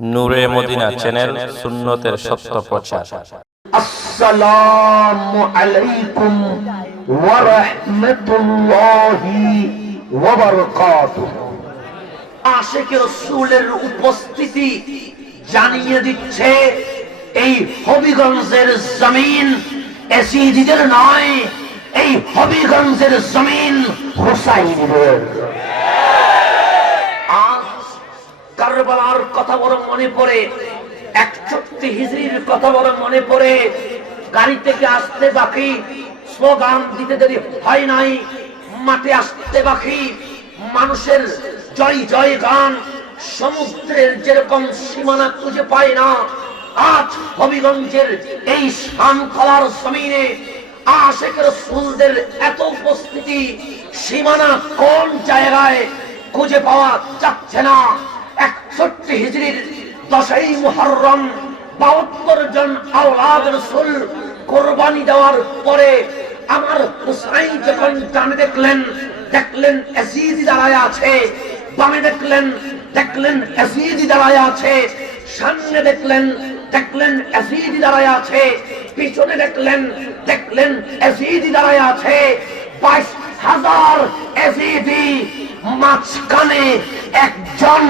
নূরে Medina channel সুন্নতের সত্য প্রচার। আসসালামু আলাইকুম ওয়া রাহমাতুল্লাহি ওয়া বারাকাতুহু। আশিকে রাসূলের উপস্থিতি জানিয়ে দিচ্ছে এই হবিগঞ্জের জমিন এসিদিদের নয়, এই হবিগঞ্জের জমিন হুসাইনের। কারবালার কথা বড় মনে পড়ে, 61 হিজরির কথা বড় মনে পড়ে। গাড়ি থেকে আসতে বাকি, স্লোগান দিতে দেরি হয় নাই, মাঠে আসতে বাকি, মানুষের জয় জয় গান সমুদ্রের যেরকম সীমানা খুঁজে পায় না, আজ হবিগঞ্জের এই শানখলার জমিনে আশিকে রাসূলদের এত উপস্থিতি, সীমানা কোন জায়গায় খুঁজে পাওয়া যাচ্ছে না। 61 হিজরির 10ই মুহররম 72 জন আওলাদ রাসূল কুরবানি দেওয়ার পরে আমার হুসাইন যখন ডানে দেখলেন এজিদি দাঁড়ায় আছে, বামে দেখলেন এজিদি দাঁড়ায় আছে, সামনে দেখলেন এজিদি দাঁড়ায় আছে, পিছনে দেখলেন এজিদি দাঁড়ায় আছে। 22,000 এজিদি, মাঝখানে একজন,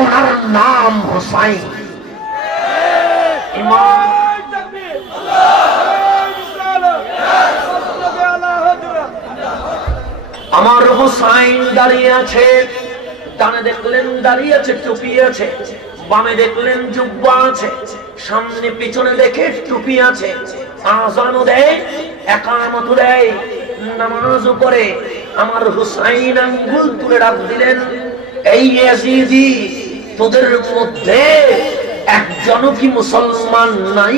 ওনার নাম হুসাইন। আমার হুসাইন দাঁড়িয়ে আছে, ডানে দেখলেন দাঁড়িয়ে আছে, টুপি আছে, বামে দেখলেন জুব্বা আছে, সামনে পিছনে দেখে টুপি আছে। আযানও দেয়, ইকামতও দেয়, নামাজও পড়ে। আমার হুসাইন আঙ্গুল তুলে ডাক দিলেন, এই ইয়াজিদি, তোদের মধ্যে একজনও কি মুসলমান নাই?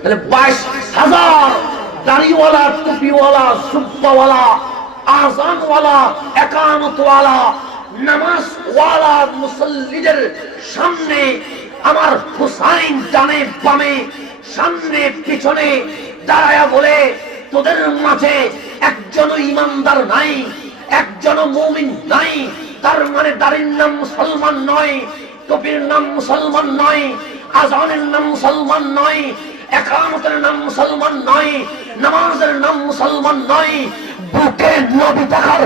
তাহলে 22,000 দাড়িওয়ালা, টুপিওয়ালা, জুব্বাওয়ালা, আযানওয়ালা, ইকামতওয়ালা, নামাজওয়ালা মুসল্লিদের সামনে আমার হুসাইন ডানে বামে, সামনে পিছনে দাঁড়ায়া বলে, তোদের মাঝে একজনও ইমানদার নাই, একজনও মুমিন নাই। তার মানে দাড়ির নাম মুসলমান নয়, টুপির নাম মুসলমান নয়, আযানের নাম মুসলমান নয়, ইকামতের নাম মুসলমান নয়, নামাজের নাম মুসলমান নয়, বুকে নবী থাকার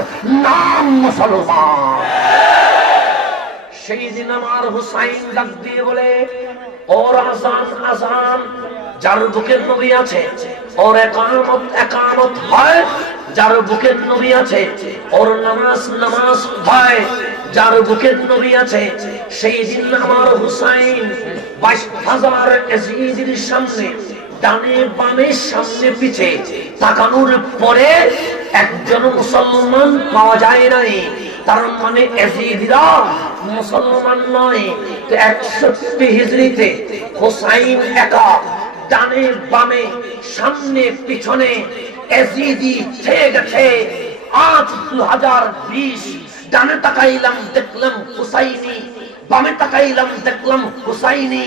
নাম মুসলমান। সেই দিন আমার হুসাইন ডাক দিয়ে বলে, ওর আযান, যার বুকের নবী আছে, ওর ইকামত হয়, যার বুকের নবী আছে, ওর নামাজ হয়, যার বুকের নবী আছে। সেই দিন আমার হুসাইন 22,000 এজিদির সামনে, ডানে বামে সামনে পিছে তাকানোর পরে একজন মুসলমান পাওয়া যায় নাই। তার মানে এজিদিরা মুসলমান নয়। তো 61 হিজরিতে হুসাইন একা, ডানে বামে সামনে পিছনে এজিদি থেকে গেছে। আজ 2020, ডানে তাকাইলাম দেখলাম হুসাইনি, বামে তাকাইলাম দেখলাম হুসাইনি,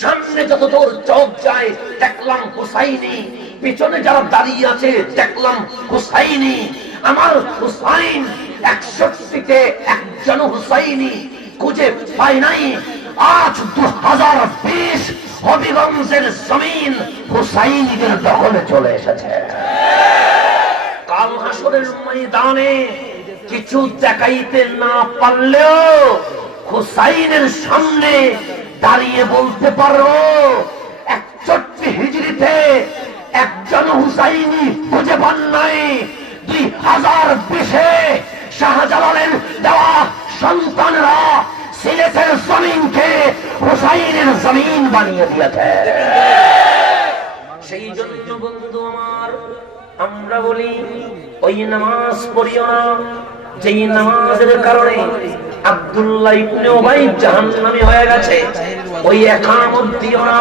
সামনে যত দূর চোখ যায় দেখলাম হুসাইনি, পিছনে যারা দাঁড়িয়ে আছে দেখলাম হুসাইনি। আমার হুসাইন 61তে একজন হুসাইনি খুঁজে পাই নাই। আজ 2020 হবিগঞ্জের জমিন হুসাইনিদের দখলে চলে এসেছে। কাল হাসরের ময়দানে কিছু দেখাইতে না পারলেও হুসাইনের সামনে দাঁড়িয়ে বলতে পারো, 61 হিজরিতে একজন হুসাইনি খুঁজে পান নাই। 2020-এ শাহজালালের দেওয়া সন্তানরা সিলেটের জমিনকে হুসাইনের জমিন বানিয়ে দিয়েছে। সেই জন্য বন্ধু আমার, আমরা বলি ওই নামাজ পড়িও না যেই নামাজের কারণে আব্দুল্লাহ ইবনে উবাই জাহান্নামী হয়ে গেছে। ওই ইকামত দিও না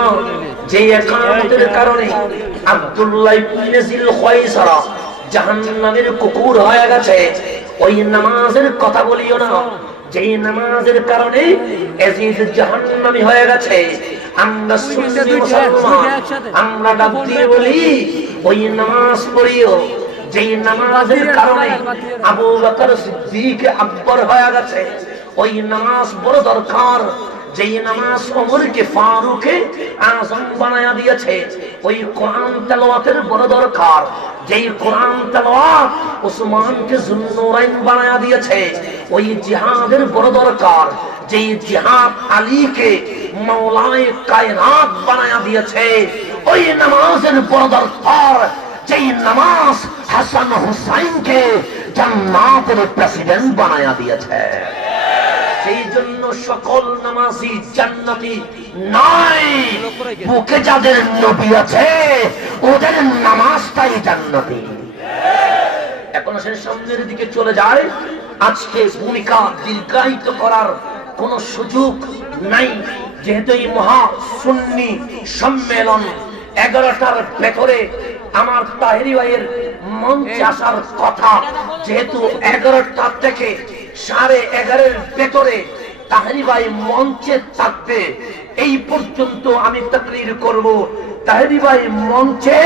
যেই ইকামতের কারণে আব্দুল্লাহ ইবনে জিল খুয়াইসারা জাহান্নামের কুকুর হয়ে গেছে। ওই নামাজের কথা বলিও না যেই নামাজের কারণে এজিদ জাহান্নামী হয়ে গেছে। আমরা সুন্নি মুসলমান, আমরা ডাক দিয়ে বলি ওই নামাজ পড়িও যেই নামাজের কারণে আবু বকর সিদ্দিক আকবর হয়ে গেছে। ওই নামাজ বড় দরকার যেই নামাজ ওমরকে ফারুকে আযম বানায়া দিয়েছে, ওই কোরআন তেলাওয়াতের বড় দরকার। যেই কোরআন তেলাওয়াত ওসমানকে যুন্নুরাইন বানায়া দিয়েছে, ওই জিহাদের বড় দরকার। যেই জিহাদ আলীকে মাওলায়ে কায়নাত বানায়া দিয়েছে, ওই নামাজের বড় দরকার। যেই নামাজ হাসান হুসাইনকে জান্নাতের প্রেসিডেন্ট বানায়া দিয়েছে। সেই জন্য সকল নামাজি জান্নাতি নয়, বুকে যাদের নবী আছে ওদের নামাজটাই জান্নাতি। এখন সে সামনের দিকে চলে যায়। আজকে ভূমিকা দীর্ঘায়িত করার কোন সুযোগ নাই, যেহেতু এই মহা সুন্নি সম্মেলন 11টার ভেতরে আমার তাহেরি ভাইয়ের মঞ্চে আসার কথা। যেহেতু 11টা থেকে 11:30 ভেতরে তাহেরি ভাই মঞ্চে থাকবে, এই পর্যন্ত আমি তাকরীর করব। তাহেরি ভাই মঞ্চে,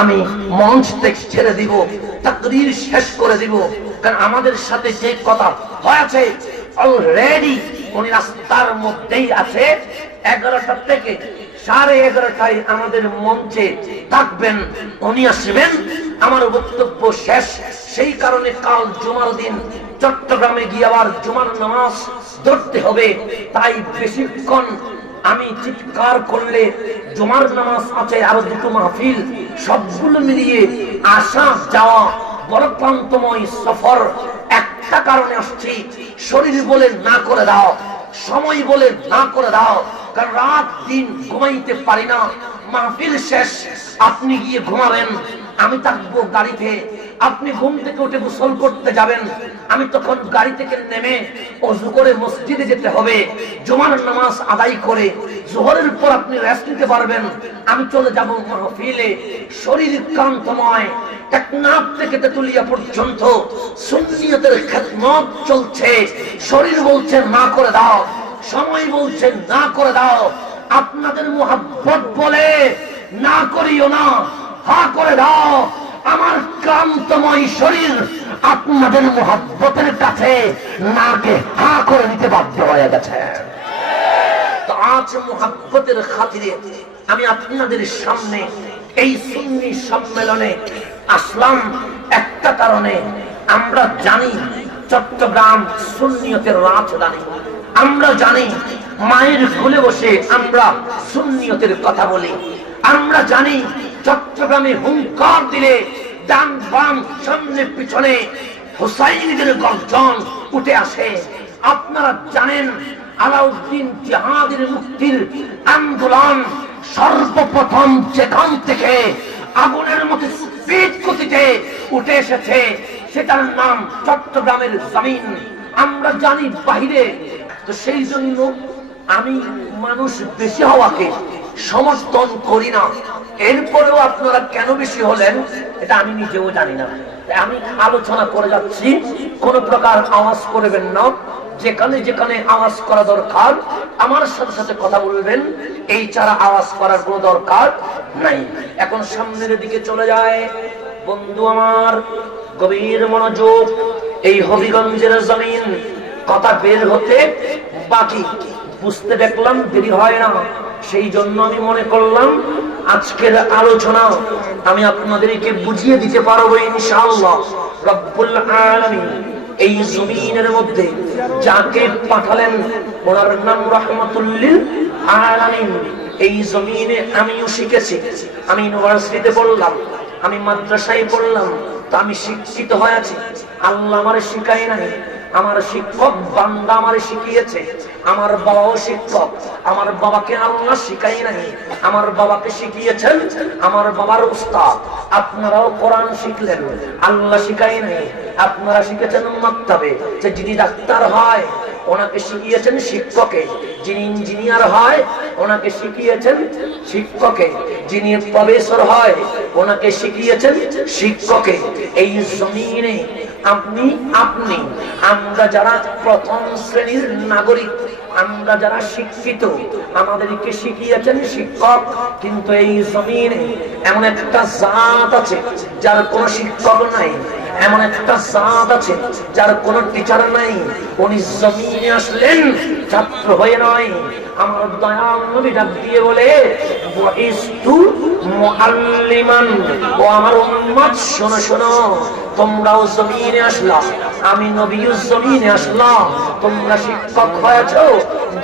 আমি মঞ্চ থেকে ছেড়ে দিব, তাকরীর শেষ করে দিব। কারণ আমাদের সাথে যে কথা হয়েছে অলরেডি উনি রাস্তার মধ্যেই আছে। 11টা থেকে 11:30টায় আমাদের মঞ্চে থাকবেন, উনি আসবেন। আমার বক্তব্য শেষ। সেই কারণে কাল জুমার দিন চট্টগ্রামে গিয়ে আবার জুমার নামাজ ধরতে হবে। তাই বেশিক্ষণ আমি চিৎকার করলে, জুমার নামাজ আছে আরো দুটো মাহফিল, সবগুলো মিলিয়ে আসা যাওয়া বড় ক্লান্তময় সফর। একটা কারণে আসছি, শরীর বলে না করে দাও, সময় বলে না করে দাও। কারণ রাত দিন ঘুমাইতে পারি না। মাহফিল শেষ, আপনি গিয়ে ঘুমাবেন, আমি থাকবো গাড়িতে। আপনি ঘুম থেকে উঠে গোসল করতে যাবেন, আমি তখন গাড়ি থেকে নেমে ওযু করে মসজিদে যেতে হবে। জুমার নামাজ আদায় করে যোহরের পর আপনি রেস্ট নিতে পারবেন, আমি চলে যাব মাহফিলে। শরীর ক্লান্তময়। টেকনাফ থেকে তেতুলিয়া পর্যন্ত সুন্নিয়তের খেদমত চলছে। শরীর বলছে না করে দাও, সময় বলছে না করে দাও। আপনাদের মুহাব্বত বলে না করিও না, হা করে দাও। আমার ক্লান্তময় শরীর আপনাদের মুহাব্বতের কাছে নাকে হা করে নিতে বাধ্য হয়ে গেছে। তো আজ মুহাব্বতের খাতিরে আমি আপনাদের সামনে এই সুন্নি সম্মেলনে আসলাম একটা কারণে। আমরা জানি চট্টগ্রাম সুন্নিয়তের রাজধানী। আমরা জানি মায়ের কোলে বসে আমরা সুন্নিয়তের কথা বলি। আমরা জানি চট্টগ্রামে হুঙ্কার দিলে ডান বাম সামনে পিছনে হুসাইনিদের গর্জন উঠে আসে। আপনারা জানেন আলাউদ্দিন জিহাদের মুক্তির আন্দোলন সর্বপ্রথম যেখান থেকে আগুনের মতো স্পিড গতিতে উঠে এসেছে সেটার নাম চট্টগ্রামের জমিন। আমরা জানি বাহিরে। তো সেই জন্য আমি মানুষ বেশি হওয়াকে সমর্থন করি না। এরপরেও আপনারা কেন বেশি হলেন এটা আমি নিজেও জানি না। আমি আলোচনা করে যাচ্ছি, কোন প্রকার আওয়াজ করবেন না। যেখানে যেখানে আওয়াজ করা দরকার আমার সাথে সাথে কথা বলবেন, এই ছাড়া আওয়াজ করার কোনো দরকার নাই। এখন সামনের দিকে চলে যায়। বন্ধু আমার, গভীর মনোযোগ। এই হবিগঞ্জের জমিন কথা বের হতে বাকি, বুঝতে দেখলাম দেরি হয় না। সেই জন্য আমি মনে করলাম আজকের আলোচনা আমি আপনাদেরকে বুঝিয়ে দিতে পারবো ইনশাআল্লাহ। রব্বুল আলামিন এই জমিনের মধ্যে যাকে পাঠালেন ওনার নাম রাহমাতুল লিল আলামিন। এই জমিনে আমিও শিখেছি। আমি ইউনিভার্সিটিতে পড়লাম, আমি মাদ্রাসায় পড়লাম, তো আমি শিক্ষিত হয়েছি। আল্লাহ আমারে শিখায় নাই, আমার শিক্ষক বান্দা আমারে শিখিয়েছে। আমার বাবাও শিক্ষক, আমার বাবাকে আল্লাহ শিখাই নাই, আমার বাবাকে শিখিয়েছেন আমার বাবার উস্তাদ। আপনারাও কোরআন শিখলেন, আল্লাহ শিখাই নাই, আপনারা শিখেছেন মাকতাবে। যে যিনি ডাক্তার হয় ওনাকে শিখিয়েছেন শিক্ষকে, যিনি ইঞ্জিনিয়ার হয় ওনাকে শিখিয়েছেন শিক্ষকে, যিনি প্রফেসর হয় ওনাকে শিখিয়েছেন শিক্ষকে। এই জমিনে আপনি আমরা যারা প্রথম শ্রেণীর নাগরিক, আমরা যারা শিক্ষিত, আমাদেরকে শিখিয়েছেন শিক্ষক। কিন্তু এই জমিনে এমন একটা জাত আছে যার কোনো শিক্ষক নাই, এমন একটা জাত আছে যার কোনো টিচার নাই, উনি জমিনে আসলেন ছাত্র হয়ে নয়। আমার দয়াল নবী ডাক দিয়ে বলে, বুইস্তু মুআল্লিমান, ও আমার উম্মত শোনো শোনো, তোমরাও জমিনে আসলা, আমি নবীও জমিনে আসলাম। তোমরা শিক্ষক হয়েছো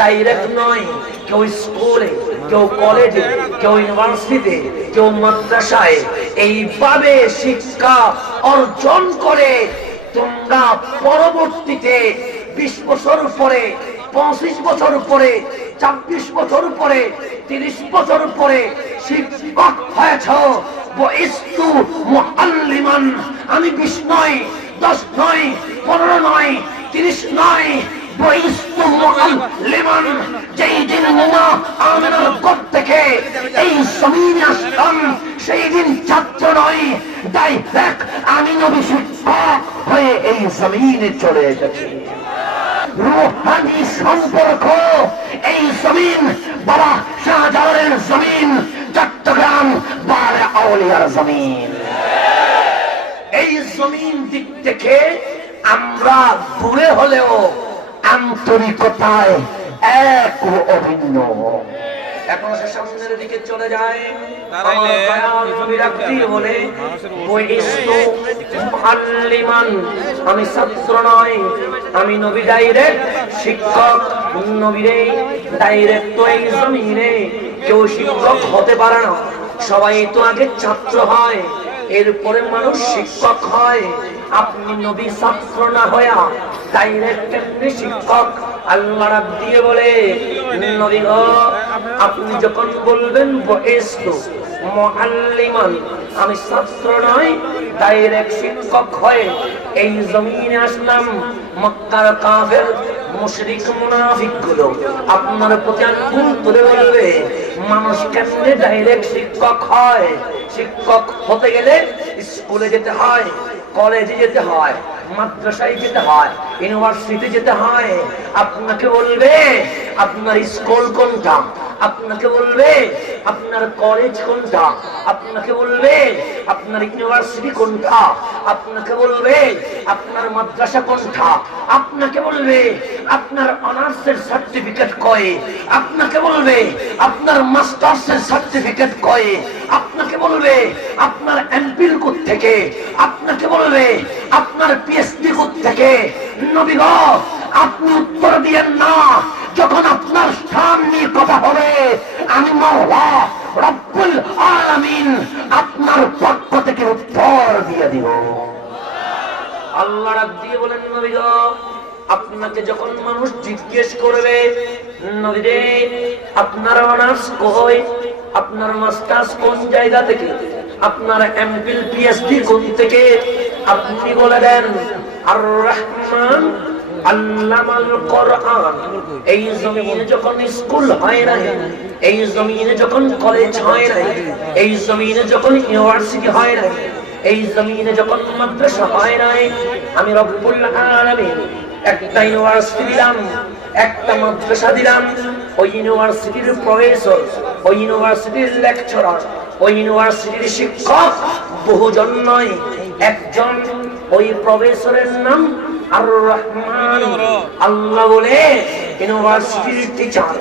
ডাইরেক্ট নয়, কেউ স্কুলে, কেউ কলেজে, কেউ ইউনিভার্সিটিতে, কেউ মাদ্রাসায় এইভাবে শিক্ষা অর্জন করে তোমরা পরবর্তীতে 20 বছর পরে, 25 বছর পরে, 26 বছর পরে, 30 বছর পরে শিক্ষক হয়েছ। বুইস্তু মুআল্লিমান, আমি 20 নয়, 10 নয়, 15 নয়, 30 নয়, বুইস্তু মুআল্লিমান, যেই দিন মুনা আমিনার ঘর থেকে এই জমিনে আসলাম সেই দিন ছাত্র নয়, ডাইরেক্ট আমি নবী শিক্ষক হয়ে এই জমিনে চলে এসেছি। রূহানি সম্পর্ক এই জমিন বাবা শাহজালালের জমিন, চট্টগ্রাম বারে আউলিয়ার জমিন। এই জমিন দিক থেকে আমরা দূরে হলেও আন্তরিকতায় এক ও অভিন্ন। এখন সে সামনের দিকে চলে যায়, বলে আমি ছাত্র নয়, আমি নবী ডাইরেক্ট শিক্ষক। নবীরে ডাইরেক্ট তো এই জমিনে কেউ শিক্ষক হতে পারে না, সবাই তো আগে ছাত্র হয়, এরপরে মানুষ শিক্ষক হয়। আপনি নবী ছাত্র না হইয়া ডাইরেক্ট কেমনি শিক্ষক? আল্লাহ রাব দিয়ে বলে, নবী গো, আপনি যখন বলবেন বুইস্তু মুআল্লিমান, আমি ছাত্র নয় ডাইরেক্ট শিক্ষক হয়ে এই জমিনে আসলাম, মক্কার কাফের মুশরিক মুনাফিক গুলো আপনার প্রতি আঙ্গুল তুলে বলবে, মানুষ কেমনে ডাইরেক্ট শিক্ষক হয়? শিক্ষক হতে গেলে স্কুলে যেতে হয়, কলেজে যেতে হয়, মাদ্রাসায় যেতে হয়, ইউনিভার্সিটি যেতে হয়। আপনাকে বলবে আপনার স্কুল কোনটা, আপনাকে বলবে আপনার কলেজ কোনটা, আপনাকে বলবে আপনার ইউনিভার্সিটি কোনটা, আপনাকে বলবে আপনার মাদ্রাসা কোনটা, আপনাকে বলবে আপনার অনার্সের সার্টিফিকেট কয়, আপনাকে বলবে আপনার মাস্টার্সের সার্টিফিকেট কয়, আপনাকে বলবে আপনার এমপিল কোথ থেকে, আপনাকে বলবে আপনার পিএইচডি কোথ থেকে। নবী গো, আপনি উত্তর দিয়েন না, যখন আপনার স্থান নিয়ে কথা হবে আমি মাওলা রব্বুল আলামিন আপনার পক্ষ থেকে উত্তর দিয়ে দিব। আল্লাহ রাব দিয়ে বলেন, নবী গো, আপনাকে যখন মানুষ জিজ্ঞেস করবে, নবী রে আপনার অনার্স কই, আপনার মাস্টার্স কোন জায়গা থেকে, আপনার এমপিল পিএইচডি কোন থেকে, আপনি বলে দেন আর রহমান আল্লামাল কোরআন। এই জমিনে যখন স্কুল হয় না, এই জমিনে যখন কলেজ হয় না, এই জমিনে যখন ইউনিভার্সিটি হয় না, এই জমিনে যখন মাদ্রাসা হয় না, আমি রব্বুল আলামিন একটা ইউনিভার্সিটি দিলাম, একটা মাদ্রাসা দিলাম, ওই ইউনিভার্সিটির প্রফেসর, ওই ইউনিভার্সিটির লেকচারার, ওই ইউনিভার্সিটির শিক্ষক বহুজন নয়, একজন। ওই প্রফেসরের নাম আর রহমান। আল্লাহ বলে ইউনিভার্সিটির টিচার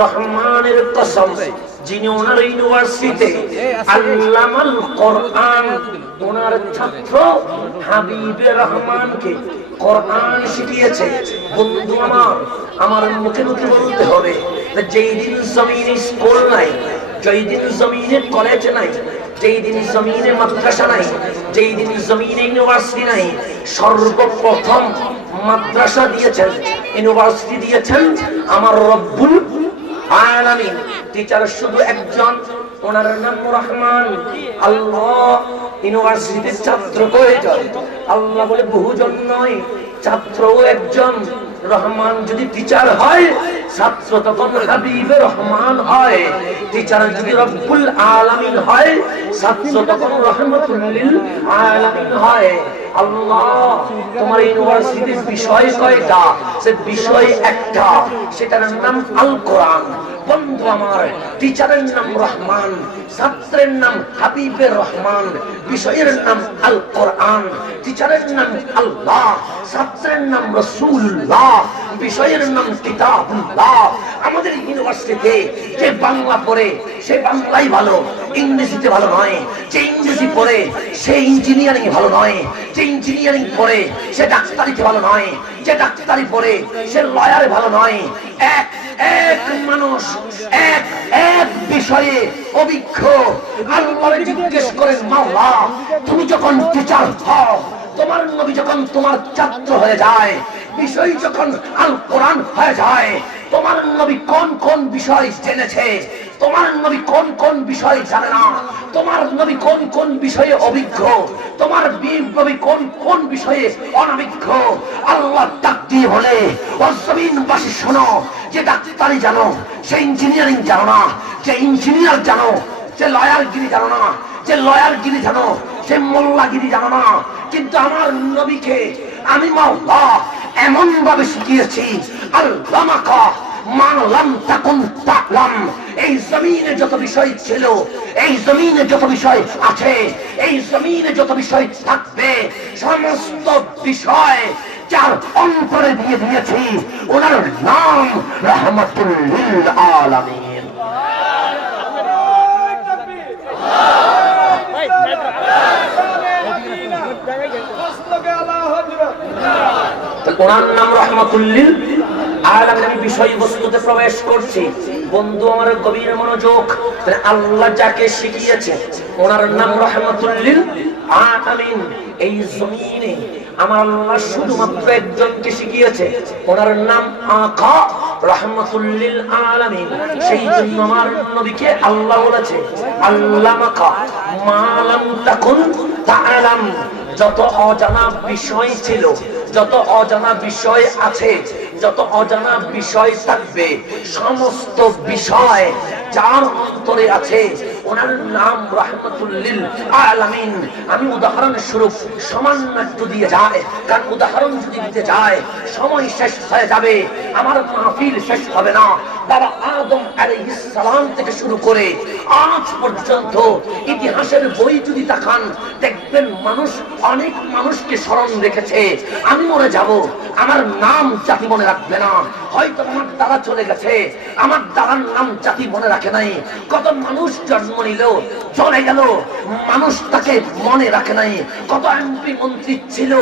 রহমানের কসম, যিনি ওনার ইউনিভার্সিটিতে আল্লামাল কোরআন, ওনার ছাত্র হাবিবে রহমানকে কোরআন শিখিয়েছে। বন্ধু আমার মুখে মুখে বলতে হবে, যেই দিন জমিনে স্কুল নাই, যেই দিন জমিনে কলেজ নাই, যেই দিন জমিনে মাদ্রাসা নাই, যেই দিন জমিনে ইউনিভার্সিটি নাই, সর্বপ্রথম মাদ্রাসা দিয়েছেন, ইউনিভার্সিটি দিয়েছেন আমার রব্বুল আলামিন। টিচার শুধু একজন, ওনার নাম রহমান। আল্লাহ ইউনিভার্সিটির ছাত্র কয়জন? আল্লাহ বলে বহুজন নয়, ছাত্রও একজন। রহমান যদি টিচার হয়, ছাত্র তখন হাবিবে রহমান হয়। টিচার যদি রব্বুল আলামিন হয়, ছাত্র তখন রহমাতুল লিল আলামিন হয়। আল্লাহ তোমার ইউনিভার্সিটির বিষয় কয়টা? সে বিষয় একটা, সেটার নাম আল কোরআন। বন্ধু আমার টিচারের নাম রহমান, ছাত্রের নাম হাবিবের রহমান, বিষয়ের নাম আল কোরআন, টিচারের নাম আল্লাহ, ছাত্রের নাম রাসূলুল্লাহ, বিষয়ের নাম কিতাবুল্লাহ। আমাদের ইউনিভার্সিটিতে যে বাংলা পড়ে সে বাংলাই ভালো, ইংরেজিতে ভালো নয়। যে ইংরেজি পড়ে সে ইঞ্জিনিয়ারিং ভালো নয়, যে ইঞ্জিনিয়ারিং পড়ে সে ডাক্তারিতে ভালো নয়, যে ডাক্তারি পড়ে সে লয়ারে ভালো নয়। এক এক মানুষ এক এক বিষয়ে অভিজ্ঞ। আল্লাহকে জিজ্ঞেস করেন, মাওলা তুমি যখন টিচার হও, তোমার নবী যখন তোমার ছাত্র হয়ে যায়, বিষয় যখন আল কোরআন হয়ে যায়, তোমার নবী কোন কোন বিষয় জেনেছে, তোমার নবী কোন কোন বিষয় জানে না, তোমার নবী কোন কোন বিষয়ে অভিজ্ঞ, তোমার নবী কোন কোন বিষয়ে অনভিজ্ঞ। আল্লাহ ডাক দিয়ে বলে, ও জমিনবাসী শোনো, যে ডাক্তারি জানো সে ইঞ্জিনিয়ারিং জানো না, যে ইঞ্জিনিয়ার জানো সে লয়ারগিরি জানো না, যে লয়ারগিরি জানো সে মোল্লাগিরি জানো না। কিন্তু আমার নবীকে আমি মাওলা এমন ভাবে শিখিয়েছি, আল্লামাকা মা লাম তাকুন তা'লাম। এই জমিনে যত বিষয় ছিল, এই জমিনে যত বিষয় আছে, এই জমিনে যত বিষয় থাকবে, সমস্ত বিষয় যার অন্তরে দিয়ে দিয়েছি, ওনার নাম রাহমাতুল লিল আলামিন। ওনার নাম রাহমাতুল লিল আলামিন। আমি বিষয়বস্তুতে প্রবেশ করছি, বন্ধু আমার গভীর মনোযোগ। আল্লাহ যাকে শিখিয়েছে ওনার নাম রাহমাতুল লিল আলামিন। এই জমিনে আমার আল্লাহ শুধুমাত্র একজনকে শিখিয়েছে, ওনার নাম আকা রাহমাতুল লিল আলামিন। সেই জন্য আমার নবীকে আল্লাহ বলেছে, আল্লামাকা মা লাম তাকুন তা'লাম। যত অজানা বিষয় ছিল, যত অজানা বিষয় আছে, যত অজানা বিষয় থাকবে, সমস্ত বিষয় যার অন্তরে আছে, ওনার নাম রাহমাতুল লিল আলামিন। আমি উদাহরণ স্বরূপ সামান্য একটু দিয়ে যায়, কারণ উদাহরণ যদি দিতে যায় সময় শেষ হয়ে যাবে, আমার মাহফিল শেষ হবে না। বাবা আদম আলাইহিস সালাম থেকে শুরু করে আজ পর্যন্ত ইতিহাসের বই যদি তাকান, দেখবেন মানুষ অনেক মানুষকে স্মরণ রেখেছে। আমি মরে যাব, আমার নাম জাতি মনে রাখবে না। হয়তো আমার দ্বারা চলে গেছে, আমার দ্বারার নাম জাতি মনে রাখে নাই। কত মানুষ জন্ম নিল, চলে গেল, মানুষ তাকে মনে রাখে নাই। কত এমপি মন্ত্রী ছিল,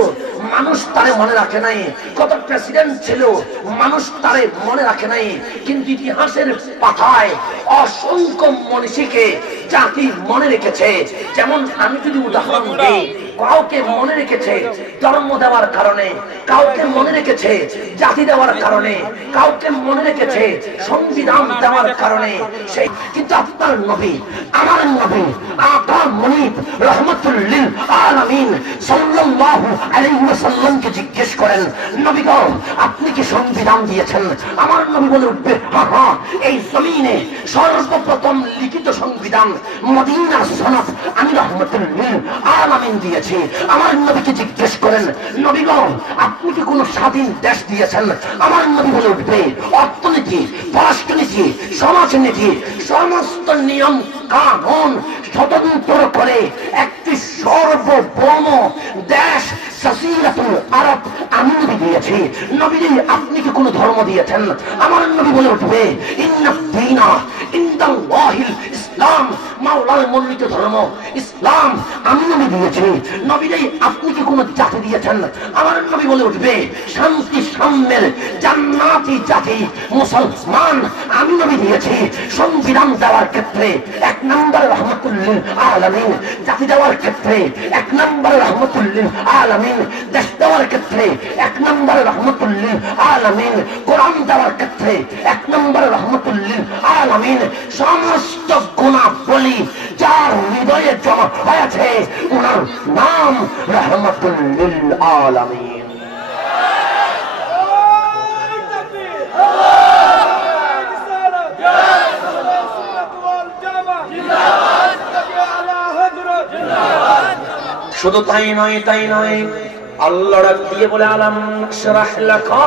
মানুষ তারে মনে রাখে নাই। কত প্রেসিডেন্ট ছিল, মানুষ তারে মনে রাখে নাই। কিন্তু ইতিহাসের পাতায় অসংখ্য মনীষীকে জাতি মনে রেখেছে। যেমন আমি যদি উদাহরণ দিই, কাউকে মনে রেখেছে জন্ম দেওয়ার কারণে, কাউকে মনে রেখেছে জাতি দেওয়ার কারণে, কাউকে মনে রেখেছে সংবিধান দেওয়ার কারণে। সেই কিন্তু আপনার নবী, আমার নবী আকা মুনিব রাহমাতুল লিল আলামিন সাল্লাল্লাহু আলাইহি ওয়াসাল্লামকে জিজ্ঞেস করেন, নবী গো আপনি কি সংবিধান দিয়েছেন? আমার নবী বলে উঠবে, হ্যাঁ হ্যাঁ, এই জমিনে সর্বপ্রথম লিখিত সংবিধান মদিনার সনদ আমি রাহমাতুল লিল আলামিন দিয়েছি। আমার নবীকে জিজ্ঞেস করেন, নবী গো আপনি কি কোন স্বাধীন দেশ দিয়েছেন? আমার নবী বলে উঠবে, অর্থনীতি, পররাষ্ট্রনীতি, সমাজনীতি, সমস্ত নিয়ম কানুন স্বতন্ত্র করে একটি সার্বভৌম দেশ জাসিরাতুল আরব আমি নবী দিয়েছি। নবী আপনি কি কোন ধর্ম দিয়েছেন? আমার নবী বলে উঠবে, ইন্নাদ দীনা ইনদাল্লাহিল ইসলাম। মাওলার মনোনীত ধর্ম ইসলাম আমি নবী দিয়েছি। নবী আপনি কি কোন জাতি দিয়েছেন? আমার নবী বলে উঠবে, শান্তি সাম্যের জান্নাতি জাতি মুসলমান আমি নবী দিয়েছি। সংবিধান দেওয়ার ক্ষেত্রে এক নম্বর রাহমাতুল লিল আলামিন, জাতি দেওয়ার ক্ষেত্রে এক নম্বর রাহমাতুল লিল আলামিন, দেশ দেওয়ার ক্ষেত্রে এক নম্বর রাহমাতুল লিল আলামিন, কোরআন দেওয়ার ক্ষেত্রে এক নম্বর রাহমাতুল লিল আলামিন। সমস্ত গুণাবলী যার হৃদয়ে জমা হয়েছে, ওনার নাম রাহমাতুল লিল আলামিন। শুধু তাই নয়, তাই নয়, আল্লাহ ডাক দিয়ে বলে, আলাম নাশরাহ লাকা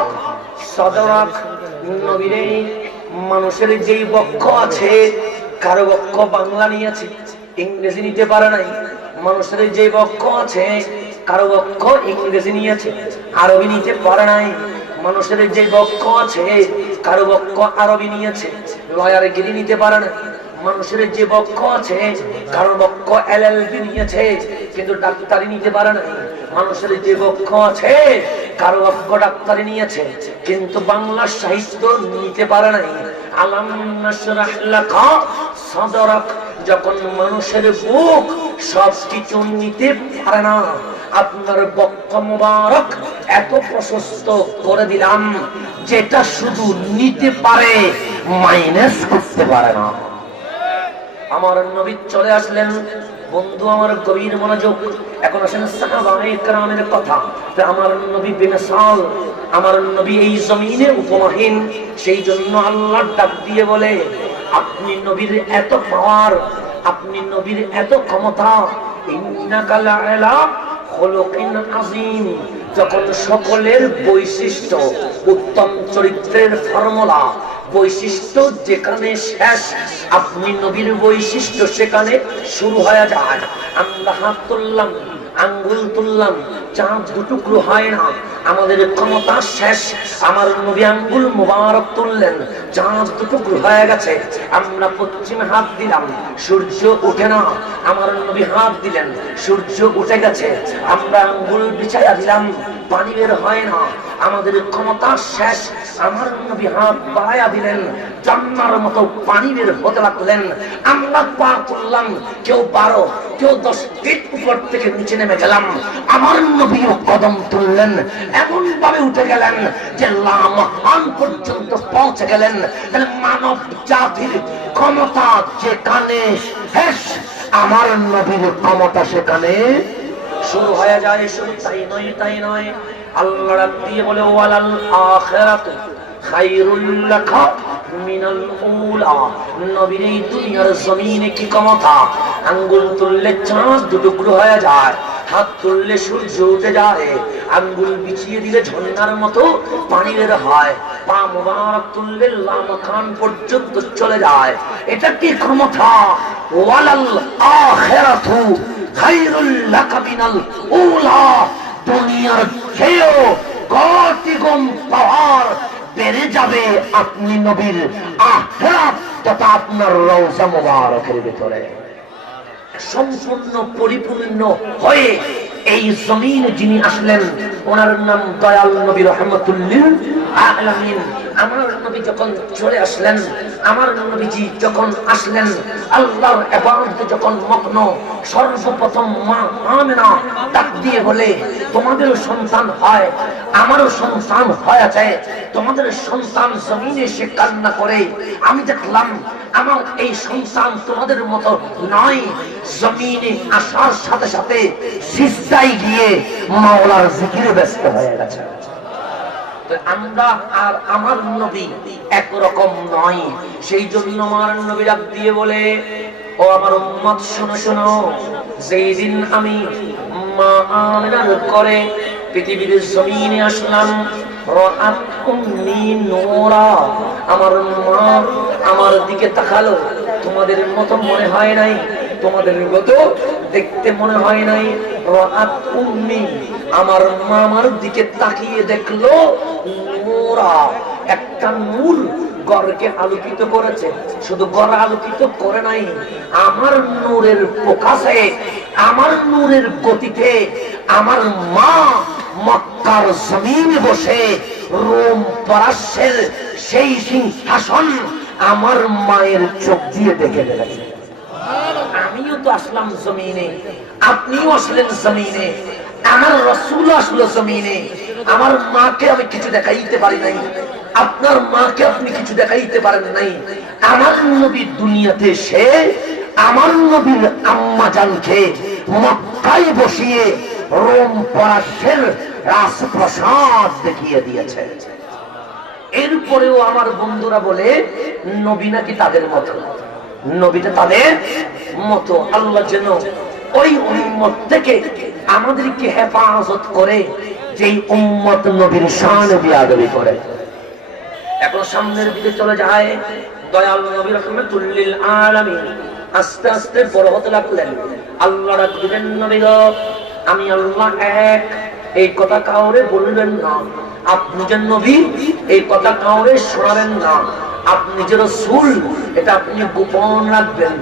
সাদরাক। নবীরে মানুষের যেই বক্ষ আছে, কারো বক্ষ বাংলা নিয়েছে, ইংরেজি নিতে পারে নাই। মানুষের যে বক্ষ আছে, কারো বক্ষ ইংরেজি নিয়েছে, আরবি নিতে পারে নাই। মানুষের যে বক্ষ আছে, কারো বক্ষ আরবি নিয়েছে, লয়ার গিরি নিতে পারে না। মানুষের যে বক্ষ আছে, কারো বক্ষ এলএলবি নিয়েছে, কিন্তু ডাক্তারি নিতে পারে না। মানুষের যে বক্ষ আছে, কারো বক্ষ ডাক্তারি নিয়েছে, কিন্তু বাংলা সাহিত্য নিতে পারে নাই। আলাম নাশরাহ লাকা সাদরাক, যখন মানুষের বুক সবকিছু নিতে পারে না, আপনার বক্ষ মুবারক এত প্রশস্ত করে দিলাম, যেটা শুধু নিতে পারে, মাইনাস করতে পারে না। আমার নবী চলে আসলেন। বন্ধু আমার গভীর মনোযোগ, এখন আসেন সাহাবায়ে কেরামের কথা। আমার নবী বেমিসাল, আমার নবী এই জমিনে উপমাহীন। সেই জন্য আল্লাহ ডাক দিয়ে বলে, আপনি নবীর এত পাওয়ার, আপনি নবীর এত ক্ষমতা, ইন্নাকা লাআলা খুলুকিন আযীম। যখন সকলের বৈশিষ্ট্য, উত্তম চরিত্রের ফর্মুলা, বৈশিষ্ট্য যেখানে শেষ, আপনি নবীর বৈশিষ্ট্য সেখানে শুরু হয়ে যায়। আমরা হাত তুললাম, আঙ্গুল তুললাম, চাঁদ দুটুকরো হয় না, আমাদের ক্ষমতা শেষ। আমার নবী আঙ্গুল মুবারক তুললেন, চাঁদ দুটুকরো হয়ে গেছে। আমরা পশ্চিমে হাত দিলাম, সূর্য ওঠে না। আমার নবী হাত দিলেন, সূর্য উঠে গেছে। আমরা আঙ্গুল বিছাইয়া দিলাম, পানি বের হয় না, আমাদের ক্ষমতা শেষ। আমার নবী হাত বাড়াইয়া দিলেন, জান্নার মতো পানি বের হতে লাগলেন। আমরা পা তুললাম, কেউ 12, কেউ 10 ফিট উপর থেকে নিচে নেমে গেলাম। আমার নবীও কদম তুললেন, এমন ভাবে উঠে গেলেন যে লামাকান পর্যন্ত পৌঁছে গেলেন। তাহলে মানব জাতির ক্ষমতা যেখানে শেষ, আমার নবীর ক্ষমতা সেখানে শুরু হয়ে যায়। শুধু তাই নয়, তাই নয়, আল্লাহ রাব দিয়ে বলে, ওয়ালাল আখিরাতু খায়রুল লাকা মিনাল উলা। নবীর এই দুনিয়ার জমিনে কি ক্ষমতা! আঙ্গুল তুললে চাঁদ দুটুকরো হয়ে যায়, হাত তুললে সূর্য উঠে যায়, আঙ্গুল বিছিয়ে দিলে ঝর্ণার মতো পানি বের হয়, পা মুবারক তুললে লামাকান পর্যন্ত চলে যায়। এটা কি ক্ষমতা! ওয়ালাল আখিরাতু খায়রুল লাকা মিনাল উলা। দুনিয়ার চেয়েও কোটি গুণ পাওয়ার বেড়ে যাবে আপনি নবীর আখিরাত তথা আপনার রওজা মুবারকের ভিতরে। সম্পূর্ণ পরিপূর্ণ হয়ে এই জমিনে যিনি আসলেন, ওনার নাম দয়াল নবী রাহমাতুল লিল আলামিন। আমার নবী যখন চলে আসলেন, আমার নবীজি যখন আসলেন, আল্লাহর ইবাদতে যখন মগ্ন, সর্বপ্রথম মা আমেনা ডাক দিয়ে বলে, তোমাদেরও সন্তান হয়, আমারও সন্তান হয়েছে। তোমাদের সন্তান জমিনে এসে কান্না করে, আমি দেখলাম আমার এই সন্তান তোমাদের মতো নয়। জমিনে আসার সাথে সাথে সিজদায় গিয়ে মাওলার জিকিরে ব্যস্ত হয়ে গেছে। আমরা আর আমার নবী একরকম নয়। সেই জন্য আমার নবী ডাক দিয়ে বলে, ও আমার উম্মত শোনো শোনো, যেই দিন আমি মা আমিনার করে পৃথিবীর জমিনে আসলাম, রাআত উম্মি নূরা, আমার মা আমার দিকে তাকালো। তোমাদের মতো মনে হয় নাই, তোমাদের মতো দেখতে মনে হয় নাই। রাআত উম্মি, আমার মা আমার দিকে তাকিয়ে দেখলো, নূরা, একটা নূর ঘরকে আলোকিত করেছে। শুধু ঘর আলোকিত করে নাই, আমার নূরের প্রকাশে, আমার নূরের গতিতে আমার মা মক্কার জমিনে বসে রোম পারস্যের সেই সিংহাসন আমার মায়ের চোখ দিয়ে দেখে গেছে। আমিও তো আসলাম জমিনে, আপনিও আসলেন জমিনে, আমার রাসূল আসলো জমিনে। আমার মাকে আমি কিছু দেখাইতে পারি নাই, আপনার মাকে আপনি কিছু দেখাইতে পারেন নাই। আমার নবী দুনিয়াতে এসে আমার নবীর আম্মা জানকে মক্কায় বসিয়ে রোম পারস্যের রাজপ্রাসাদ দেখিয়ে দিয়েছে। এরপরেও আমার বন্ধুরা বলে, নবী নাকি তাদের মতো, নবীটা তাদের মতো। আল্লাহ যেন ওই উম্মত থেকে আমাদেরকে হেফাজত করে, যেই উম্মত নবীর শান বিয়াদবি করে। এখন সামনের দিকে চলে যায়। দয়াল নবী রাহমাতুল লিল আলামিন আস্তে আস্তে বড় হতে লাগলেন। আল্লাহ ডাক দিলেন, নবী গো, আমি আল্লাহ এক, এই কথা কাউরে বলবেন না। আপনি যে নবী, এই কথা কাউরে শোনাবেন না। আপনি যে রাসূল, এটা আপনি গোপন রাখবেন।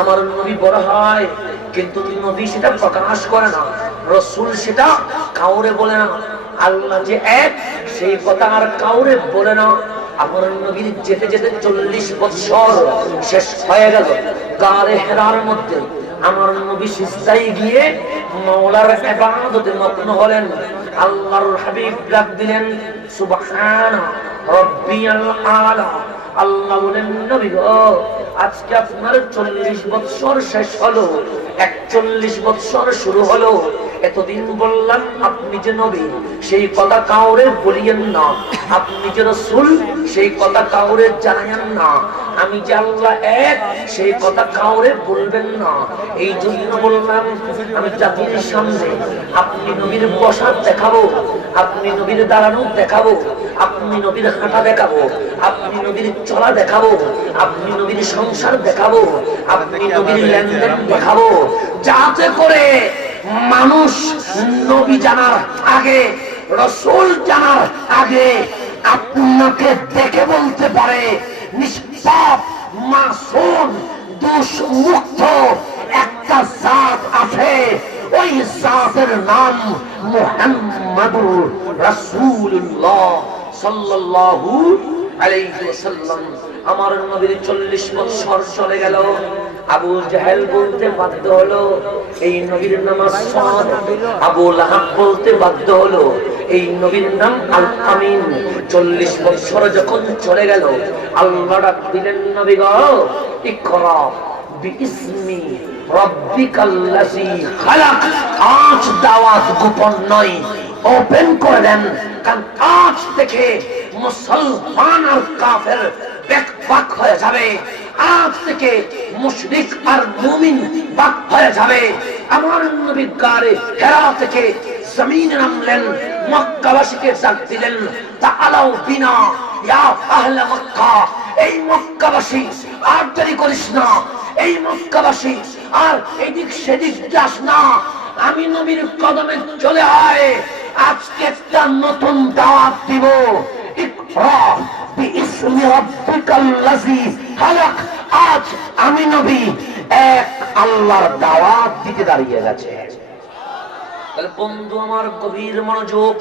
আমার নবী বড় হয়, কিন্তু নবী সেটা প্রকাশ করে না, রাসূল সেটা কাউরে বলে না। আল্লাহ যে এক, সেই কথা আর কাউরে বলে না। আমার নবীর যেতে যেতে 40 বছর শেষ হয়ে গেল। গারে হেরার মধ্যে আমার নবী সিজদায় গিয়ে মাওলার ইবাদতে মগ্ন হলেন। আল্লাহর হাবিব ডাক দিলেন, সুবহানা রাব্বিয়াল আলা। আল্লাহ বলেন, নবী গো, আজকে আপনার 40 বছর শেষ হলো, 41 বছর শুরু হলো। এতদিন বললাম আপনি যে নবী, সেই কথা কাউরে বলিয়েন না। আপনি যে রাসূল, সেই কথা কাউরে জানায়েন না। আমি যে আল্লাহ এক, সেই কথা কাউরে বলবেন না। এই জন্য বললাম, আমি জাতির সামনে আপনি নবীর বসা দেখাবো, আপনি নবীর দাঁড়ানো দেখাবো, আপনি নবীর হাঁটা দেখাবো, আপনি নবীর চলা দেখাবো, আপনি নবীর সংসার দেখাবো, আপনি নবীর লেনদেন দেখাবো, যাতে করে মানুষ নবী জানার আগে, রাসূল জানার আগে আপনাকে দেখে বলতে পারে, নিষ্পাপ মাসুম দোষ মুক্ত একটা জাত আছে, ওই জাতের নাম মুহাম্মাদুর রাসূলুল্লাহ সাল্লাল্লাহু আলাইহি ওয়াসাল্লাম। আমার নবীর 40 বছর চলে গেল। আবু জাহেল বলতে বাধ্য হলো, এই নবীর নাম আসাদ। আবু লাহাব বলতে বাধ্য হলো, এই নবীর নাম আল আমিন। 40 বছর যখন চলে গেল, আল্লাহ ডাক দিলেন, নবী গো, ইকরা বিইসমি রাব্বিকাল্লাযী খালাক। আজ দাওয়াত গোপন নয়, ওপেন করে দেন। কারণ আজ থেকে মুসলমান আর কাফের বেকবাক হয়ে যাবে। আজ থেকে মুশরিক আর মুমিন বাক হয়ে যাবে। আমার নবী গারে হেরা থেকে জমিনে নামলেন, মক্কাবাসীকে ডাক দিলেন, তাআলাউ বিনা ইয়া আহলে মক্কা। এই মক্কাবাসী, আর দেরি করিস না। এই মক্কাবাসী, আর এদিক সেদিক যাস না। আমি নবীর কদমে চলে আয়। আজকে একটা নতুন দাওয়াত দিব। ইকরা বিইসমি রাব্বিকাল্লাযী খালাক। আজ আমি নবী এক আল্লাহর দাওয়াত দিতে দাঁড়িয়ে গেছে। তাহলে বন্ধু আমার, গভীর মনোযোগ।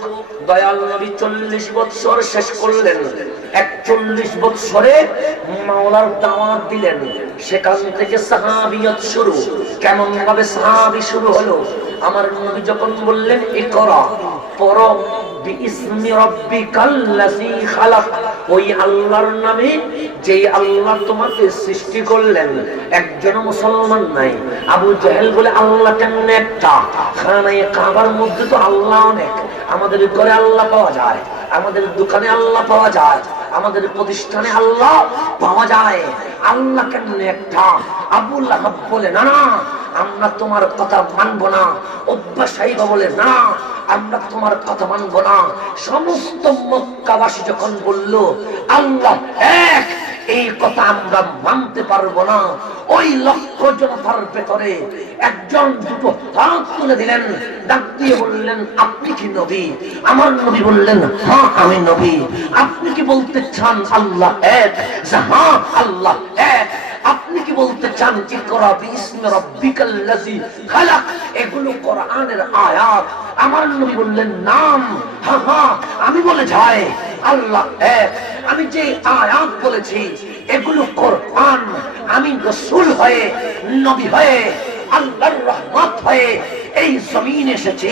দয়াল নবী 40 বছর শেষ করলেন, 41 বছরে মাওলার দাওয়াত দিলেন। সেখান থেকে সাহাবিয়ত শুরু। কেমন ভাবে সাহাবী শুরু হলো? আমার নবী যখন বললেন, ইকরা, পড়ো, বিইসমি রাব্বিকাল্লাযী খালাক, ওই আল্লাহর নামে যে আল্লাহ তোমাকে সৃষ্টি করলেন। একজন মুসলমান নাই। আবু জাহেল বলে, আল্লাহ কেমন একটা? খানায় কাবার মধ্যে তো আল্লাহ অনেক। আমাদের ঘরে আল্লাহ পাওয়া যায়, আমাদের দোকানে আল্লাহ পাওয়া যায়, আমাদের প্রতিষ্ঠানে আল্লাহ পাওয়া যায়। আল্লাহ কেমন একটা? আবু লাহাব বলে, না না, আমরা তোমার কথা মানবো না। উতবা সাইবা বলে, না, আমরা তোমার কথা মানবো না। সমস্ত মক্কাবাসী যখন বলল আল্লাহ এক, এই কথা আমরা মানতে পারবো না, ওই লক্ষ জনতার ভেতরে একজন দুটো হাত তুলে দিলেন, ডাক দিয়ে বললেন, আপনি কি নবী? আমার নবী বললেন, হ্যাঁ আমি নবী। আপনি কি বলতে চান আল্লাহ এক? হ্যাঁ আল্লাহ এক। আপনি কি বলতে চান ইকরা বিইসমি রাব্বিকাল্লাযী খালাক? এগুলো কোরআনের আয়াত। আমার নবী বললেন, নাম, হ্যাঁ হ্যাঁ আমি বলে যাই আল্লাহ এক। আমি যে আয়াত বলেছি এগুলো কোরআন। আমি রাসূল হয়ে, নবী হয়ে, আল্লাহর রহমত হয়ে এই জমিনে এসেছি।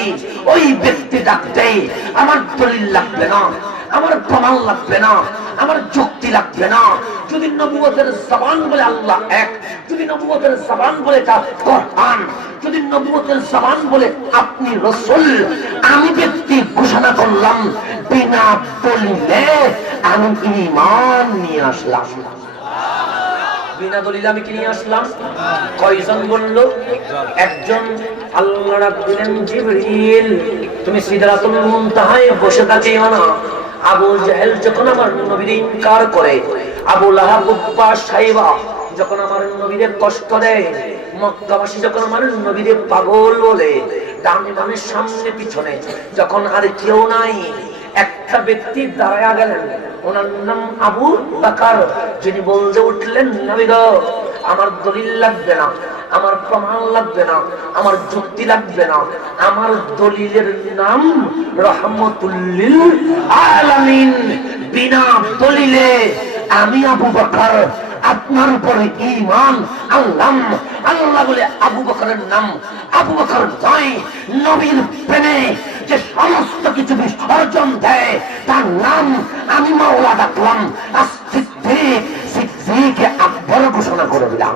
ওই ব্যক্তি ডাকতে আমার দলিল লাগবে না, আমার প্রমাণ লাগবে না, আমার যুক্তি লাগবে না। যদি নবুয়তের জবান বলে আল্লাহ এক, যদি নবুয়তের জবান বলে তা কোরআন, যদি নবুয়তের জবান বলে আপনি রাসূল, আমি ব্যক্তি ঘোষণা করলাম, বিনা দলিলে আমি ঈমান নিয়ে আসলাম। বিনা দলিলে আমি কি নিয়ে আসলাম? কয়জন বলল? একজন। আল্লাহ রাব্বুল দিলেন, জিবরিল, তুমি সিদরাতুল মুনতাহায় বসে থাকিও না। আবু জাহেল যখন আমার নবীর ইনকার করে, আবু লাহাব উতবা সাইবা যখন আমার নবীরে কষ্ট দেয়, মক্কাবাসী যখন আমার নবীরে পাগল বলে, ডানে বামে সামনে পিছনে যখন আর কেউ নাই, একটা ব্যক্তি দাঁড়ায়া গেলেন, ওনার নাম আবু বকর, যিনি বলতে উঠলেন, নবী গো, আমার দলিল লাগবে না, আমার প্রমাণ লাগবে না, আমার যুক্তি লাগবে না, আমার দলিলের নাম রহমতুল লিল আলামিন। বিনা দলিলে আমি আবু বকর আপনার উপরে ঈমান আনলাম। আল্লাহ বলে আবু বকরের নাম আবু বকর নয়, নবীর প্রেমে যে সমস্ত কিছু বিসর্জন দেয় তার নাম আমি মাওলা ডাকলাম, সিদ্দিক আকবর ঘোষণা করে দিলাম।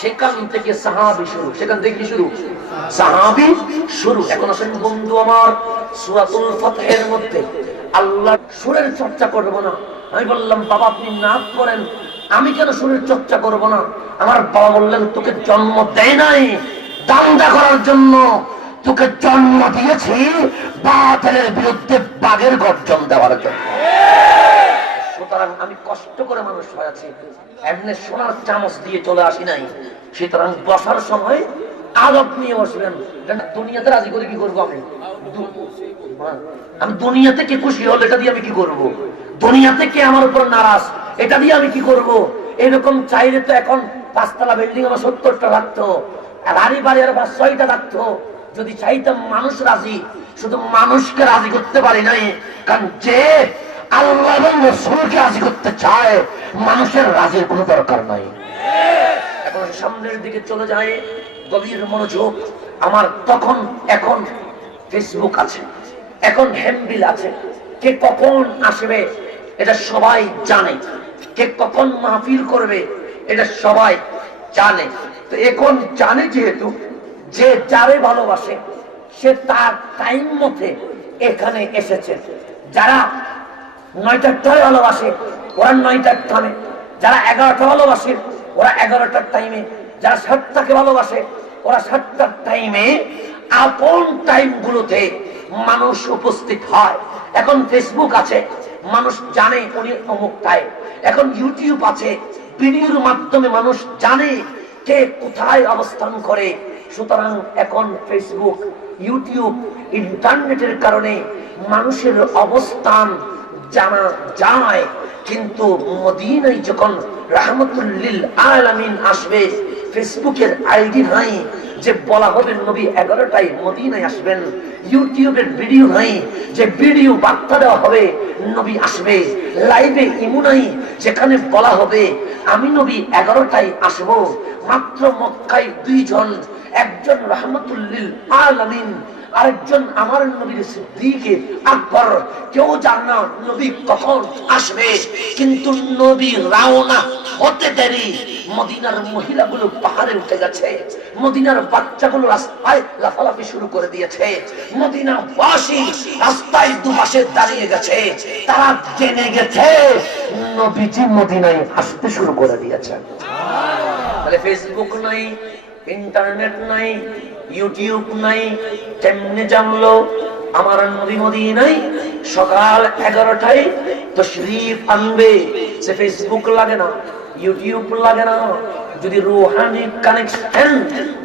সেখান থেকে সাহাবী শুরু, সেখান থেকে কি শুরু? সাহাবী শুরু। এখন আসেন বন্ধু আমার, সূরাতুল ফাতহের মধ্যে আল্লাহ সুরের চর্চা করব না। আমি বললাম, বাবা আপনি নাচ করেন, আমি কেন সুরের চর্চা করব না? আমার বাবা বললেন, তোকে জন্ম দেয় নাই দাঙ্গা করার জন্য, তোকে জন্ম দিয়েছি বাতিলের বিরুদ্ধে বাঘের গর্জন দেওয়ার জন্য। সুতরাং আমি কষ্ট করে মানুষ হয়েছি, এমনি সোনার চামচ দিয়ে চলে আসি নাই। সুতরাং বসার সময় আদব নিয়ে বসবেন। দুনিয়াতে রাজি করে কি করবো? আমি দুনিয়া থেকে খুশি হল, এটা দিয়ে আমি কি করব? দুনিয়া থেকে আমার উপর নারাজ, এটা দিয়ে আমি কি করব? এরকম চাইলে তো এখন 5 তলা বিল্ডিং আমার 70টা লাগতো, গাড়ি বাড়ি আর 6টা লাগতো। যদি চাইতাম মানুষ রাজি, শুধু মানুষকে রাজি করতে পারি নাই, কারণ যে আল্লাহ এবং রাসূলকে রাজি করতে চায়, মানুষের রাজির কোনো দরকার নাই। এখন সামনের দিকে চলে যায়, গভীর মনোযোগ আমার। তখন এখন ফেসবুক আছে, এখন হ্যান্ডবিল আছে, কে কখন আসবে এটা সবাই জানে, কে কখন মাহফিল করবে এটা সবাই জানে। তো এখন জানে যেহেতু, যে যারে ভালোবাসে সে তার টাইম মতে এখানে এসেছে। যারা 9টার টাইমে ভালোবাসে ওরা 9টার টাইমে, যারা 11টা ভালোবাসে ওরা 11টার টাইমে, যারা 7টাকে ভালোবাসে ওরা 7টার টাইমে, আপন টাইম গুলোতে মানুষ উপস্থিত হয়। এখন ফেসবুক আছে, মানুষ জানে উনি অমুক টাইম। এখন ইউটিউব আছে, ভিডিওর মাধ্যমে মানুষ জানে কে কোথায় অবস্থান করে। সুতরাং এখন ফেসবুক, ইউটিউব, ইন্টারনেটের কারণে মানুষের অবস্থান জানা যায়। কিন্তু মদিনায় যখন রাহমাতুল লিল আলামিন আসবে, ফেসবুকের আইডি নাই যে বলা হবে নবী 11টায় মদিনায় আসবেন, ইউটিউবের ভিডিও নাই যে ভিডিও বার্তা দেওয়া হবে নবী আসবে, লাইভে ইমো নাই যেখানে বলা হবে আমি নবী 11টায় আসব। মাত্র মক্কায় 2 জন, একজন রাহমাতুল লিল আলামিন, আরেকজন আমার নবীর সিদ্দিক আকবর। কেউ জানে না নবী কখন আসবে, কিন্তু নবী রওনা হতে দেরি মদিনার মহিলাগুলো পাহাড়ে উঠে গেছে, মদিনার বাচ্চাগুলো রাস্তায় লাফালাফি শুরু করে দিয়েছে, মদিনাবাসী রাস্তায় দুপাশে দাঁড়িয়ে গেছে। তারা জেনে গেছে নবীজি মদিনায় আসতে শুরু করে দিয়েছেন। তাহলে ফেসবুক নাই, ইন্টারনেট নাই, ইউটিউব নাই, কেমনে জানলো আমার নবী মদিনায় সকাল 11টায় তশরীফ আনবে? সে ফেসবুক লাগে না, ইউটিউব লাগে না। যদি রূহানি কানেকশন,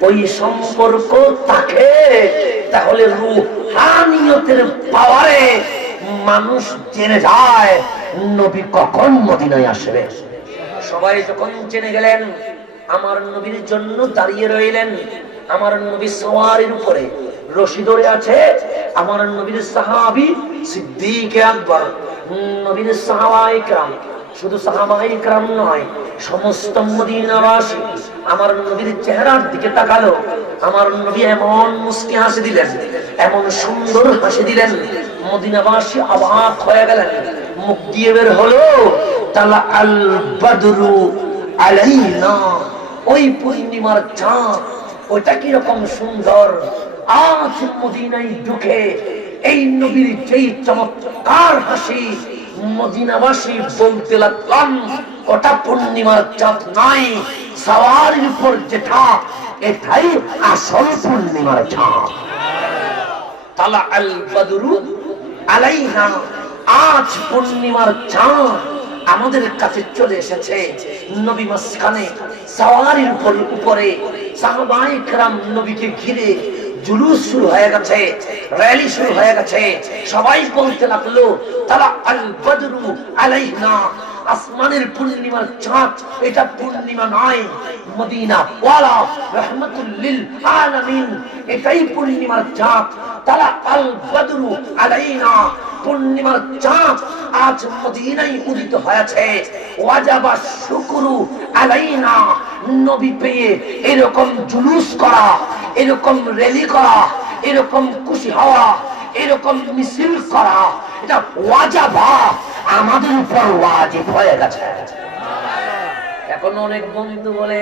ওই সম্পর্ক থাকে, তাহলে রূহানিয়তের পাওয়ারে মানুষ জেনে যায় নবী কখন মদিনায় আসবে। সবাই যখন জেনে গেলেন, আমার নবীর জন্য দাঁড়িয়ে রইলেন। আমার নবী সওয়ারির উপরে রশি ধরে আছে, আমার নবীর সাহাবী সিদ্দিক আকবর, নবীর সাহাবায়ে কেরাম, শুধু সাহাবায়ে কেরাম নয়, সমস্ত মদিনাবাসী আমার নবীর চেহারার দিকে তাকালো। আমার নবী এমন মুস্কি হাসি দিলেন, এমন সুন্দর হাসি দিলেন, মদিনাবাসী অবাক হয়ে গেলেন। মুখ দিয়ে বের হলো, তালা আল বদরু আলাইনা, ওই পূর্ণিমার চাঁদ, ওইটা কি রকম সুন্দর। আজ মদিনায় ঢুকে এই নবীর যেই চমৎকার হাসি, মদিনাবাসী বলতে লাগলাম ওটা পূর্ণিমার চাঁদ নয়, সওয়ারির উপর যেটা, এটাই আসল পূর্ণিমার চাঁদ। তালা আল বদরু আলাইনা, আজ পূর্ণিমার চাঁদ আমাদের কাছে চলে এসেছে। নবী মাঝখানে সাওয়ারির উপরে সাহাবায়ে কেরাম নবীকে ঘিরে জুলুস শুরু হয়ে গেছে, র্যালি শুরু হয়ে গেছে। সবাই বলতে লাগলো তালা আল বদরু আলাইনা, আসমানের পূর্ণিমার চাঁদ এটা পূর্ণিমা নয়, মদিনা ওয়ালা রাহমাতুল লিল আলামিন এটাই পূর্ণিমার চাঁদ। তালা আল বদরু আলাইনা, পূর্ণিমার চাঁদ আজ মদিনায় উদিত হয়েছে। ওয়াজাবা শুকরু আলাইনা, নবী পেয়ে এরকম জুলুস করা, এরকম র্যালি করা, এরকম খুশি হওয়া, এরকম মিছিল করা, এটা ওয়াজাবা আমাদের উপর ওয়াজিব হয়ে গেছে। এখন অনেক বন্ধু বলে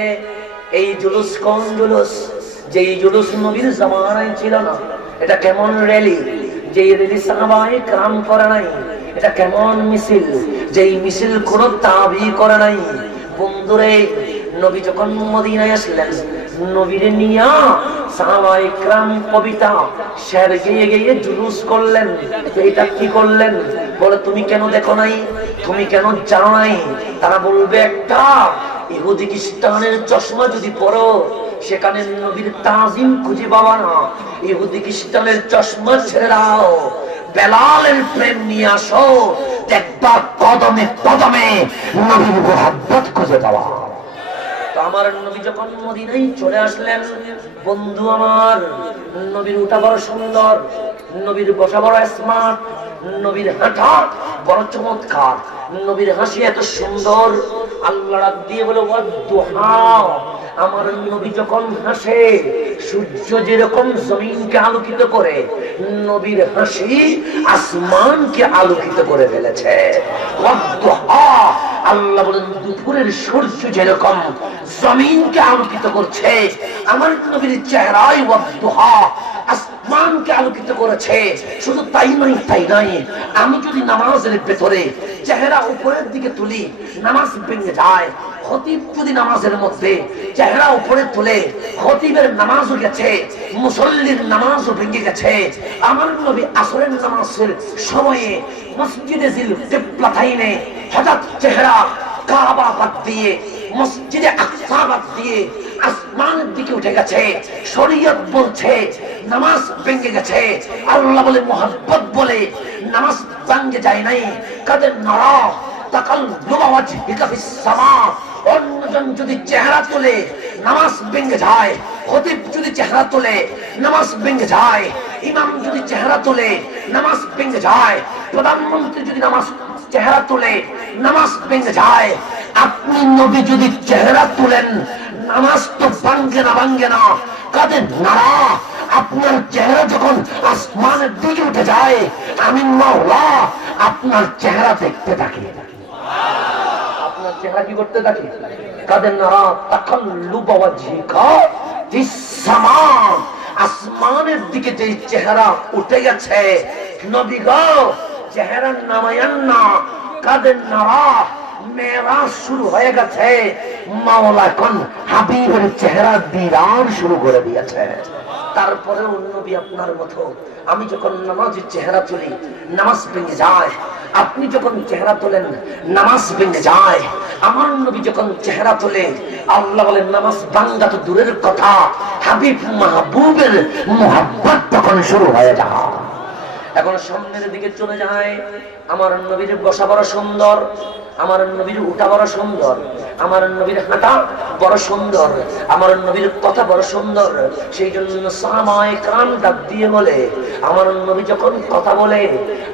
এই জুলুস কোন জুলুস? যে জুলুস নবীর জামানায় ছিল না। এটা কেমন র্যালি? যে র্যালি সাহাবায়ে কেরাম করে নাই। এটা কেমন মিছিল? যেই মিছিল কোন তাবী করে নাই। বন্ধুরে, নবী যখন মদিনায় আসলেন, নবীরে নিয়া সাহাবায়ে কেরাম কবিতা শের গেয়ে গেয়ে জুলুস করলেন। এটা কি করলেন? বলে তুমি কেন দেখো নাই, তুমি কেন জানো নাই? তারা বলবে একটা ইহুদি খ্রিস্টানের চশমা যদি পরো সেখানে নবীর তাজিম খুঁজে পাবা না। ইহুদি খ্রিস্টানের চশমা ছেড়ে দাও, বেলালের প্রেম নিয়ে আসো, দেখবা কদমে কদমে নবীর মুহাব্বত খুঁজে পাওয়া। তো আমার নবী যখন মদিনায় চলে আসলেন, বন্ধু আমার, নবীর উঠা বড় সুন্দর, নবীর বসা বড় স্মার্ট, নবীর হাঁটা বড় চমৎকার, নবীর হাসি এত সুন্দর। আল্লাহ রাত দিয়ে বলে ওয়াদুহা, আমার নবী যখন হাসে সূর্য যেরকম জমিনকে আলোকিত করে, নবীর হাসি আসমানকে আলোকিত করে ফেলেছে। ওয়াদুহা, আল্লাহ বলেন দুপুরের সূর্য যেরকম জমিনকে আলোকিত করছে, আমার নবীর চেহারায় ওয়াদুহা আসমানকে আলোকিত করেছে। শুধু তাই নয়, তাই নয়, আমি যদি নামাজের ভেতরে চেহারা উপরের দিকে তুলি, নামাজ ভেঙে যায়। খতিব যদি নামাজের মধ্যে চেহারা উপরে তুলে, খতিবের নামাজও গেছে, মুসল্লির নামাজও ভেঙে গেছে। আমার নবী আসরের নামাজের সময়ে মসজিদে জিল কিবলাতাইনে হঠাৎ চেহারা কাবা বাদ দিয়ে, মসজিদে আকসা বাদ দিয়ে আসমানের দিকে উঠে গেছে। শরীয়ত বলছে নামাজ ভেঙে গেছে। আল্লাহ বলে মুহাব্বত বলে নামাজ ভেঙে যায় নাই। কাদের নারা তাকাল্লুবা ওয়াজহিকা ফিস সামা, অন্যজন যদি চেহারা তোলে নামাজ ভেঙে যায়। খতিব যদি চেহারা তোলে নামাজ ভেঙে যায়। ইমাম যদি চেহারা তোলে নামাজ ভেঙে যায়। প্রধানমন্ত্রী যদি নামাজ চেহারা তোলে নামাজ ভেঙে যায়। আপনি নবী যদি চেহারা তুলেন নামাজ তো ভাঙ্গে না, ভাঙ্গে না। কাদের নারা, আপনার চেহারা যখন আসমানের দিকে উঠে যায়, আমি মাওলা আপনার চেহারা দেখতে থাকি। আপনার চেহারা কি করতে থাকি? কাদের নারা তাকাল্লুবা ওয়াজহিকা ফিস সামা, আসমানের দিকে যে চেহারা উঠে গেছে, নবী গো চেহারা নামায়ান না। কাদের নারা, মেরাজ শুরু হয়ে গেছে। মাওলা কোন হাবিবের চেহারা দিদার শুরু করে দিয়েছে। তারপরে নবী আপনার মতো আমি যখন নামাজের চেহারা তুলি নামাজ ভেঙে যায়। আপনি যখন চেহারা তোলেন নামাজ ভেঙে যায়। আমার নবী যখন চেহারা তোলে, আল্লাহ বলেন নামাজ ভাঙ্গা তো দূরের কথা, হাবিব মাহবুবের মুহাব্বত তখন শুরু হয়ে যায়। এখন সামনের দিকে চলে যায়। আমার নবীর বসা বড় সুন্দর, আমার নবীর উঠা বড় সুন্দর, আমার নবীর হাঁটা বড় সুন্দর, আমার নবীর কথা বড় সুন্দর। সেই জন্য সাহাবায়ে কেরাম ডাক দিয়ে বলে, আমার নবী যখন কথা বলে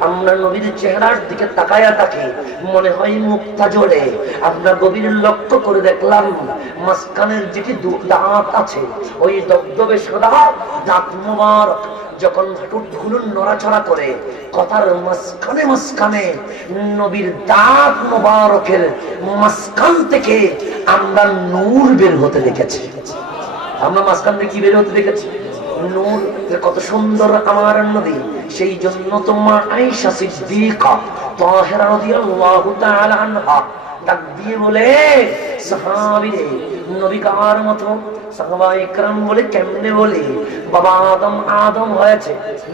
আমরা নবীর চেহারার দিকে তাকায়া থাকি, মনে হয় মুক্তা জোরে। আমরা গভীর লক্ষ্য করে দেখলাম মাঝখানের যেটি দাঁত আছে, ওই দবদবে সাদা দাঁত মুবারক যখন ঠোঁটগুলো নড়াচড়া করে, কথার মাঝখানে মাঝখানে নবীর দাঁত মোবারকের মাঝখান থেকে আমরা নূর বের হতে দেখেছি। আমরা মাঝখান থেকে কি বের হতে দেখেছি? নূর। কত সুন্দর আমার নবী। সেই জন্য তোমার আয়েশা সিদ্দিকা তাহেরা রাদিয়াল্লাহু তাআলা আনহা ডাক দিয়ে বলে, সাহাবীরে নবী কার মতো? সাহাবা ইকরাম বলে, কেমনে বলে? বাবা আদম হয়েছে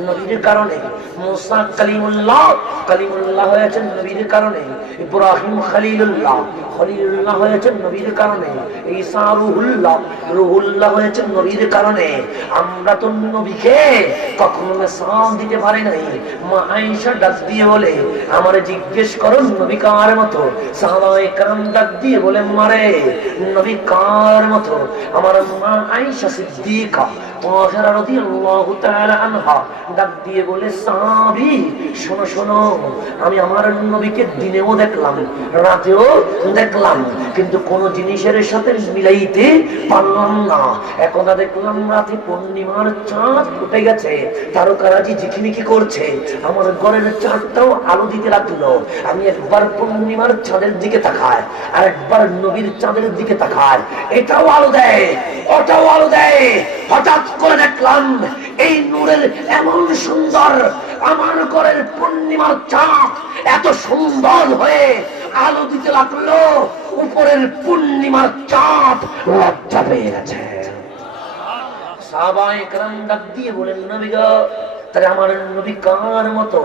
নবীর কারণে, মুসা কালিমুল্লাহ হয়েছে নবীর কারণে, ইব্রাহিম খলিলুল্লাহ হয়েছে নবীর কারণে, ঈসা রুহুল্লাহ হয়েছে নবীর কারণে। আমরা তো নবীকে কখনো মেসাল দিতে পারি নাই। মা আয়েশা ডাক দিয়ে বলে, আমারে জিজ্ঞেস করো নবী কার মতো? সাহাবা ইকরাম ডাক দিয়ে বলে, মারে নবী কার মতো? আমার মা আয়েশা সিদ্দিকা তাহেরা রাদিয়াল্লাহু তাআলা আনহা ডাক দিয়ে বলে, সাহাবী শোনো শোনো, আমি আমার নবীকে দিনেও দেখলাম রাতেও দেখলাম, কিন্তু কোন জিনিসের সাথে মিলাইতে পারলাম না। একদা দেখলাম রাতে পূর্ণিমার চাঁদ উঠে গেছে, তারকারাজি ঝিকিমিকি করছে, আমার ঘরের চাঁদটাও আলো দিতে লাগলো। আমি একবার পূর্ণিমার চাঁদের দিকে তাকাই, আর একবার নবীর চাঁদের দিকে তাকাই, এটাও আলো দেয় ওটাও আলো দেয়। হঠাৎ করে দেখলাম এই নূরের এমন সুন্দর, আমার ঘরের পূর্ণিমার চাঁদ এত সুন্দর হয়ে আলো দিতে লাগলো, উপরের পূর্ণিমার চাঁদ লজ্জা পেয়ে গেছে। সাহাবায়ে কেরাম ডাক দিয়ে বলেন, নবী গো, তাহলে আমার নবী কার মতো?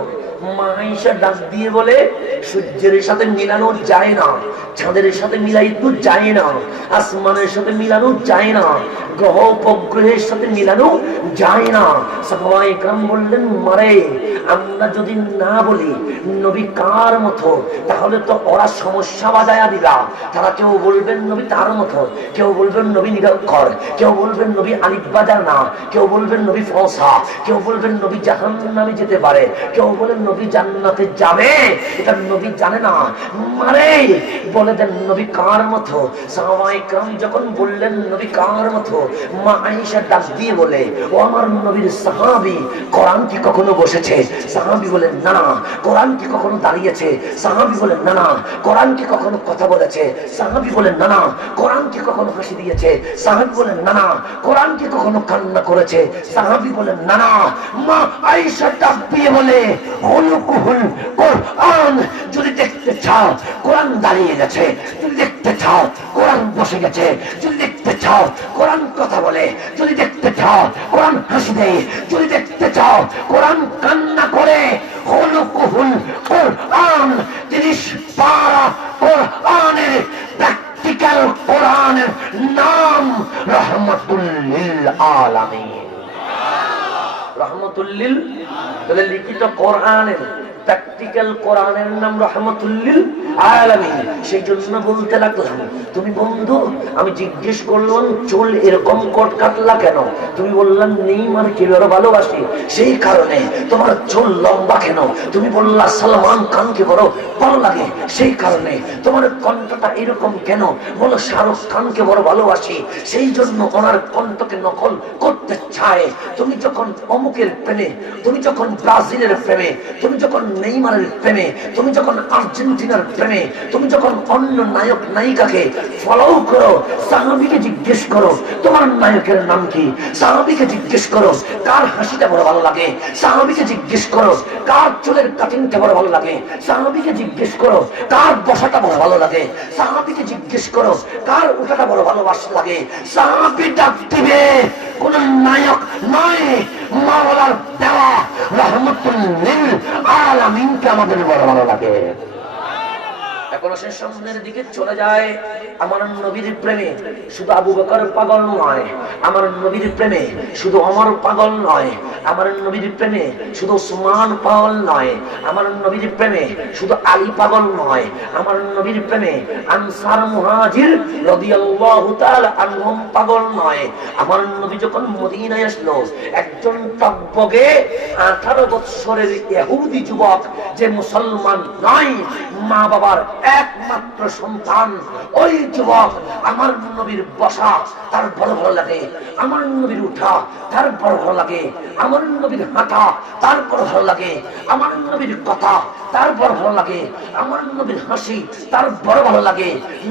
মা আয়েশা ডাক দিয়ে বলে, সূর্যের সাথে মিলানো যায় না, চাঁদের সাথে মিলাইতে যায় না, আসমানের সাথে মিলানো যায় না, গ্রহ উপগ্রহের সাথে মিলানো যায় না। সাহাবায়ে কেরাম বললেন, মারে আমরা যদি না বলি নবী কার মতো, তাহলে তো ওরা সমস্যা বাজায়া দিলা। তারা কেউ বলবেন নবী তার মতো, কেউ বলবেন নবী নিরক্ষর, কেউ বলবেন নবী আলিফ বাজার না, কেউ বলবেন নবী ফসা, কেউ বলবেন নবী জাহান্নামে যেতে পারে, কেউ বলেন নবী জান্নাতে যাবে, এটা নবী জানে না। মারে বলে দেন নবী কার মতো? সাহাবায়ে কেরাম যখন বললেন নবী কার মতো, মা আয়েশা ডাক দিয়ে বলে, ও আমার নবীর সাহাবী, কোরআন কি কখনো বসেছে? সাহাবী বলেন, না না। কোরআন কি কখনো দাঁড়িয়েছে? সাহাবী বলেন, না না। কোরআন কি কখনো কথা বলেছে? সাহাবী বলেন, না না। কোরআন কি কখনো হাসি দিয়েছে? সাহাবী বলেন, না না। কোরআন কি কখনো কান্না করেছে? সাহাবী বলেন, না না। মা আয়েশা ডাক দিয়ে বলে, হুলকুহুল কোরআন, যদি দেখতে চাও কোরআন দাঁড়িয়ে গেছে, যদি দেখতে চাও কোরআন বসে গেছে, যদি দেখতে চাও কোরআন কথা বলে, যদি দেখতে চাও কোরআন হাসি দেয়, যদি দেখতে চাও কোরআন কান্না করে, হুলকুহুল কোরআন, ৩০ পারা কোরআনের প্র্যাকটিক্যাল কোরআনের নাম রহমাতুল লিল আলামিন। রহমাতুল লিল, তাহলে লিখিত কোরআনের প্র্যাকটিক্যাল কোরআনের নাম রহমাতুল লিল আলামিন। সেই জন্য বলতে লাগলাম, তুমি বন্ধু, আমি জিজ্ঞেস করলাম চুল এরকম কট কাটলা কেন? তুমি বললাম নেইমারকে বড় ভালোবাসি, সেই কারণে। তোমার চুল লম্বা কেন? তুমি বললা সালমান খানকে বড় ভালো লাগে, সেই কারণে। তোমার কণ্ঠটা এরকম কেন? বলো শাহরুখ খানকে বড় ভালোবাসি, সেই জন্য ওনার কণ্ঠকে নকল করতে চায়। তুমি যখন অমুকের প্রেমে, তুমি যখন ব্রাজিলের প্রেমে, তুমি যখন নেইমারের প্রেমে, তুমি যখন আর্জেন্টিনার প্রেমে, তুমি যখন অন্য নায়ক নায়িকাকে ফলো করো, সাহাবীকে জিজ্ঞেস করো তোমার নায়কের নাম কি, সাহাবীকে জিজ্ঞেস করো কার হাসিটা বড় ভালো লাগে, সাহাবীকে জিজ্ঞেস করো কার চুলের কাটিংটা বড় ভালো লাগে, সাহাবীকে জিজ্ঞেস করো কার বসাটা বড় ভালো লাগে, সাহাবীকে জিজ্ঞেস করো কার উঠাটা বড় ভালোবাসা লাগে। সাহাবী ডাক দিবে, কোন নায়ক নয়, মাওলার দেওয়া রহমাতুল লিল আলামিনকে আমাদের বড় ভালো লাগে। এখন সে সামনের দিকে চলে যায়। আমার নবীর প্রেমে শুধু আবু বকর পাগল নয়, আমার নবীর প্রেমে শুধু ওমর পাগল নয়, আমার নবীর প্রেমে শুধু উসমান পাগল নয়, আমার নবীর প্রেমে শুধু আলী পাগল নয়, আমার নবীর প্রেমে আনসার মুহাজির রাদিয়াল্লাহু তাআলা আনহুম পাগল নয়। আমার নবী যখন মদিনায় আসলো, একজন টকবগে 18 বছরের ইহুদি যুবক, যে মুসলমান নয়, মা বাবার একমাত্র সন্তান, ওই যুবক আমার নবীর বসা তার বড় ভালো লাগে, আমার নবীর উঠা তার বড় ভালো লাগে, আমার নবীর হাঁটা তার বড় ভালো লাগে, আমার নবীর কথা তার বড় ভালো লাগে, আমার নবীর হাসি তার বড় ভালো লাগে।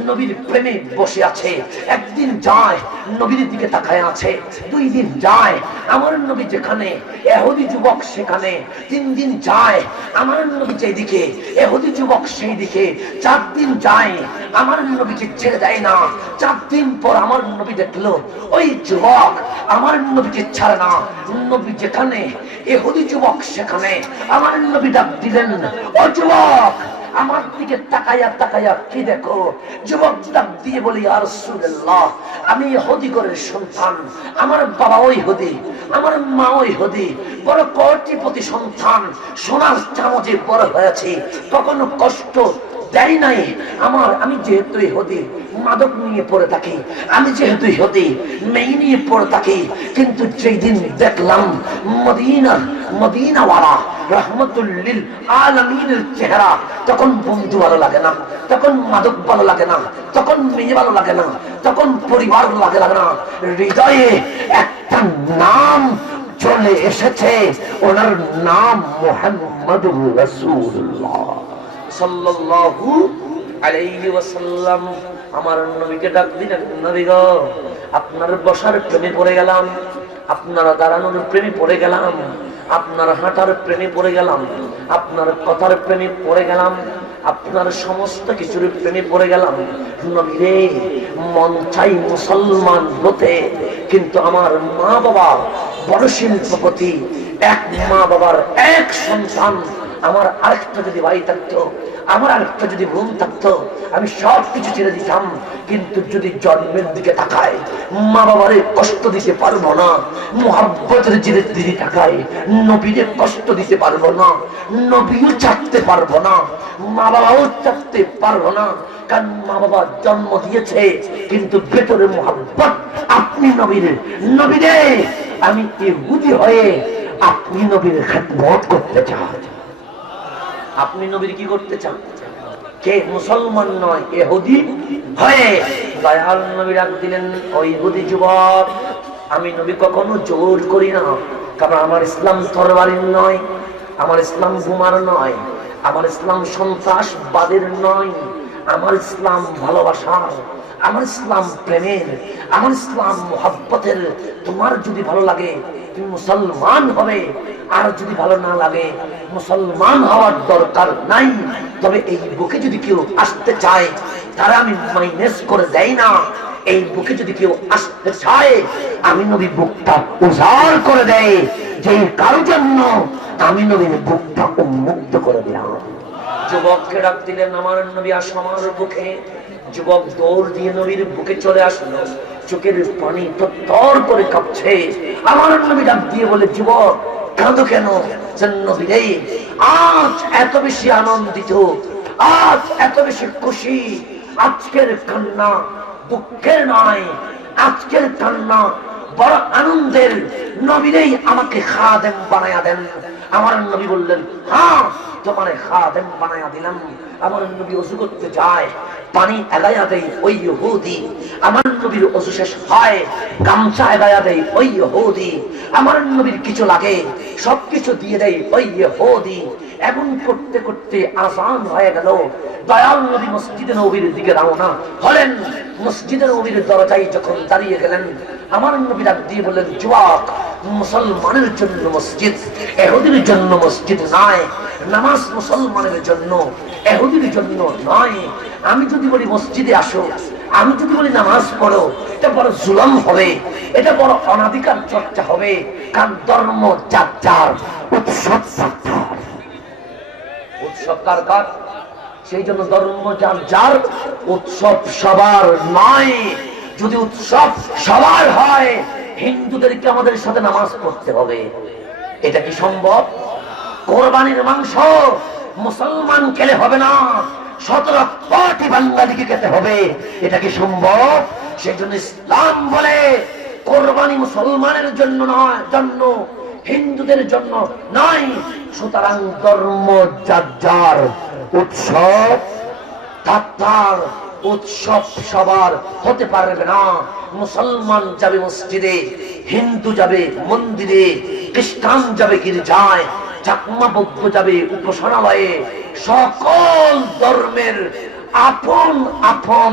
নবীর প্রেমে বসে আছে। একদিন যায় নবীর দিকে তাকায় আছে, 2 দিন যায় আমার নবী যেখানে, ইহুদি যুবক সেখানে, 3 দিন যায় আমার নবী যেদিকে, ইহুদি যুবক সেই দিকে। 4 দিন যায়, আমার নবীকে ছেড়ে দেয় না। 4 দিন পর আমার নবী দেখলো ওই যুবক আমার নবীকে ছাড়ে না। নবী যেখানে, ইহুদি যুবক সেখানে। আমার নবী ডাক দিলেন, ও যুবক আমার দিকে তাকায়া তাকায়া কি দেখো? যুবক ডাক দিয়ে বলি, ইয়া রাসূলুল্লাহ, আমি ইহুদি ঘরের সন্তান, আমার বাবা ওই ইহুদি, আমার মা ওই ইহুদি, বড় কোটিপতি সন্তান, সোনার চামচে বড় হয়েছে, কখনো কষ্ট দেয় নাই আমার। আমি যেহেতু ইহুদি মাদক নিয়ে পড়ে থাকি, আমি যেহেতু ইহুদি মেয়ে নিয়ে পড়ে থাকি, কিন্তু যেই দিন দেখলাম মদিনাওয়ালা রহমতুল লিল আলামিনের চেহারা, তখন বন্ধু ভালো লাগে না, তখন মাদক ভালো লাগে না, তখন মেয়ে ভালো লাগে না, তখন পরিবার ভালো লাগে না। হৃদয়ে একটা নাম চলে এসেছে, ওনার নাম মুহাম্মদুর রাসূলুল্লাহ সাল্লাল্লাহু আলাইহি ওয়াসাল্লাম। আমার নবীকে ডাক দিলেন, নবী গো, আপনার বসার প্রেমে পড়ে গেলাম, আপনার দাঁড়ানোর প্রেমে পড়ে গেলাম, আপনার হাঁটার প্রেমে পড়ে গেলাম, আপনার কথার প্রেমে পড়ে গেলাম, আপনার সমস্ত কিছুর প্রেমে পড়ে গেলাম। নবী রে, মন চাই মুসলমান হতে, কিন্তু আমার মা বাবা বড় শিল্পপতি, এক মা বাবার এক সন্তান। আমার আরেকটা যদি ভাই থাকতো, আমার আরেকটা যদি বোন থাকতো, আমি সব কিছু ছেড়ে দিতাম। কিন্তু যদি জন্মের দিকে তাকায়, মা বাবারে কষ্ট দিতে পারবো না। মুহাব্বতের দিকে তাকায়, নবীরে কষ্ট দিতে পারবো না, নবীও চাকতে পারবো না, মা বাবাও চাকতে পারবো না। কারণ মা বাবা জন্ম দিয়েছে, কিন্তু ভেতরে মুহাব্বত। আপনি নবীরে আমি ইহুদি হয়ে আপনি নবীর খেদমত করতে চান। আপনি নবীর কি করতে চান? কে মুসলমান নয়, ইহুদি হয়ে। দয়াল নবী ডাক দিলেন, ওই ইহুদি যুবক, আমি নবী কখনো জোর করি না, কারণ আমার ইসলাম তরবারির নয়, আমার ইসলাম বোমার নয়, আমার ইসলাম সন্ত্রাসবাদের নয়, আমার ইসলাম ভালোবাসার, আমার ইসলাম প্রেমের, আমার ইসলাম মুহাব্বতের। তোমার যদি ভালো লাগে তুমি মুসলমান হবে, আর যদি ভালো না লাগে মুসলমান হওয়ার দরকার নাই। তবে এই বুকে যদি কেউ আসতে চায়, তারা আমি মাইনাস করে দেই না। এই বুকে যদি কেউ আসতে চায়, আমি নবী বুকটা উজাড় করে দেয়। যে কারোর জন্য আমি নবীর বুকটা উন্মুক্ত করে দিলাম। যুবককে ডাক দিলেন, আমার নবী আসো আমার বুকে। যুবক দৌড় দিয়ে নবীর বুকে চলে আসলো, চোখের পানি তর করে কাঁপছে। আমার নবী ডাক দিয়ে বলে, যুবক কাঁদো কেন? নবী রে, আজ এত বেশি আনন্দিত, আজ এত বেশি খুশি। আজকের কান্না দুঃখের নয়, আজকের কান্না বড় আনন্দের। নবীরেই আমাকে খাদেম বানায়া দেন। আমার নবী বললেন, হ্যাঁ তোমার খাদেম বানায়া দিলাম। আমার নবী ওযু করতে যায়, পানি এগায়া দেয় ওই ইহুদি। আমার নবীর ওযু শেষ হয়, গামছা এগায়া দেয় ওই ইহুদি। আমার নবীর কিছু লাগে, সবকিছু দিয়ে দেয় ওই ইহুদি। এমন করতে করতে আযান হয়ে গেল। দয়াল নবী মসজিদে নববীর দিকে রওনা হলেন। মসজিদে নববীর দরজায় যখন দাঁড়িয়ে গেলেন, আমার নবী ডাক দিয়ে বললেন, যুবক, মুসলমানের জন্য মসজিদ, ইহুদির জন্য মসজিদ নয়। নামাজ মুসলমানের জন্য, ইহুদির জন্য নয়। আমি যদি বলি মসজিদে আসো, আমি যদি বলি নামাজ পড়ো, এটা বড় জুলুম হবে, এটা বড় অনাধিকার চর্চা হবে। কারণ ধর্ম যার যার, উৎসব উৎসব কার কার। সেই জন্য ধর্ম যার যার, উৎসব সবার নয়। যদি উৎসব সবার হয়, হিন্দুদেরকে আমাদের সাথে নামাজ পড়তে হবে। এটা কি সম্ভব? কোরবানির মাংস মুসলমান খেলে হবে না, 17 কোটি বাঙালিকে খেতে হবে। এটা কি সম্ভব? সেই জন্য ইসলাম বলে কোরবানি মুসলমানের জন্য নয়, জন্য হিন্দুদের জন্য নয়। সুতরাং ধর্ম যার যার, উৎসব তার উৎসব সবার হতে পারবে না। মুসলমান যাবে মসজিদে, হিন্দু যাবে মন্দিরে, খ্রিস্টান যাবে গির্জায়, চাকমা বৌদ্ধ যাবে উপাসনালয়ে। সকল ধর্মের আপন আপন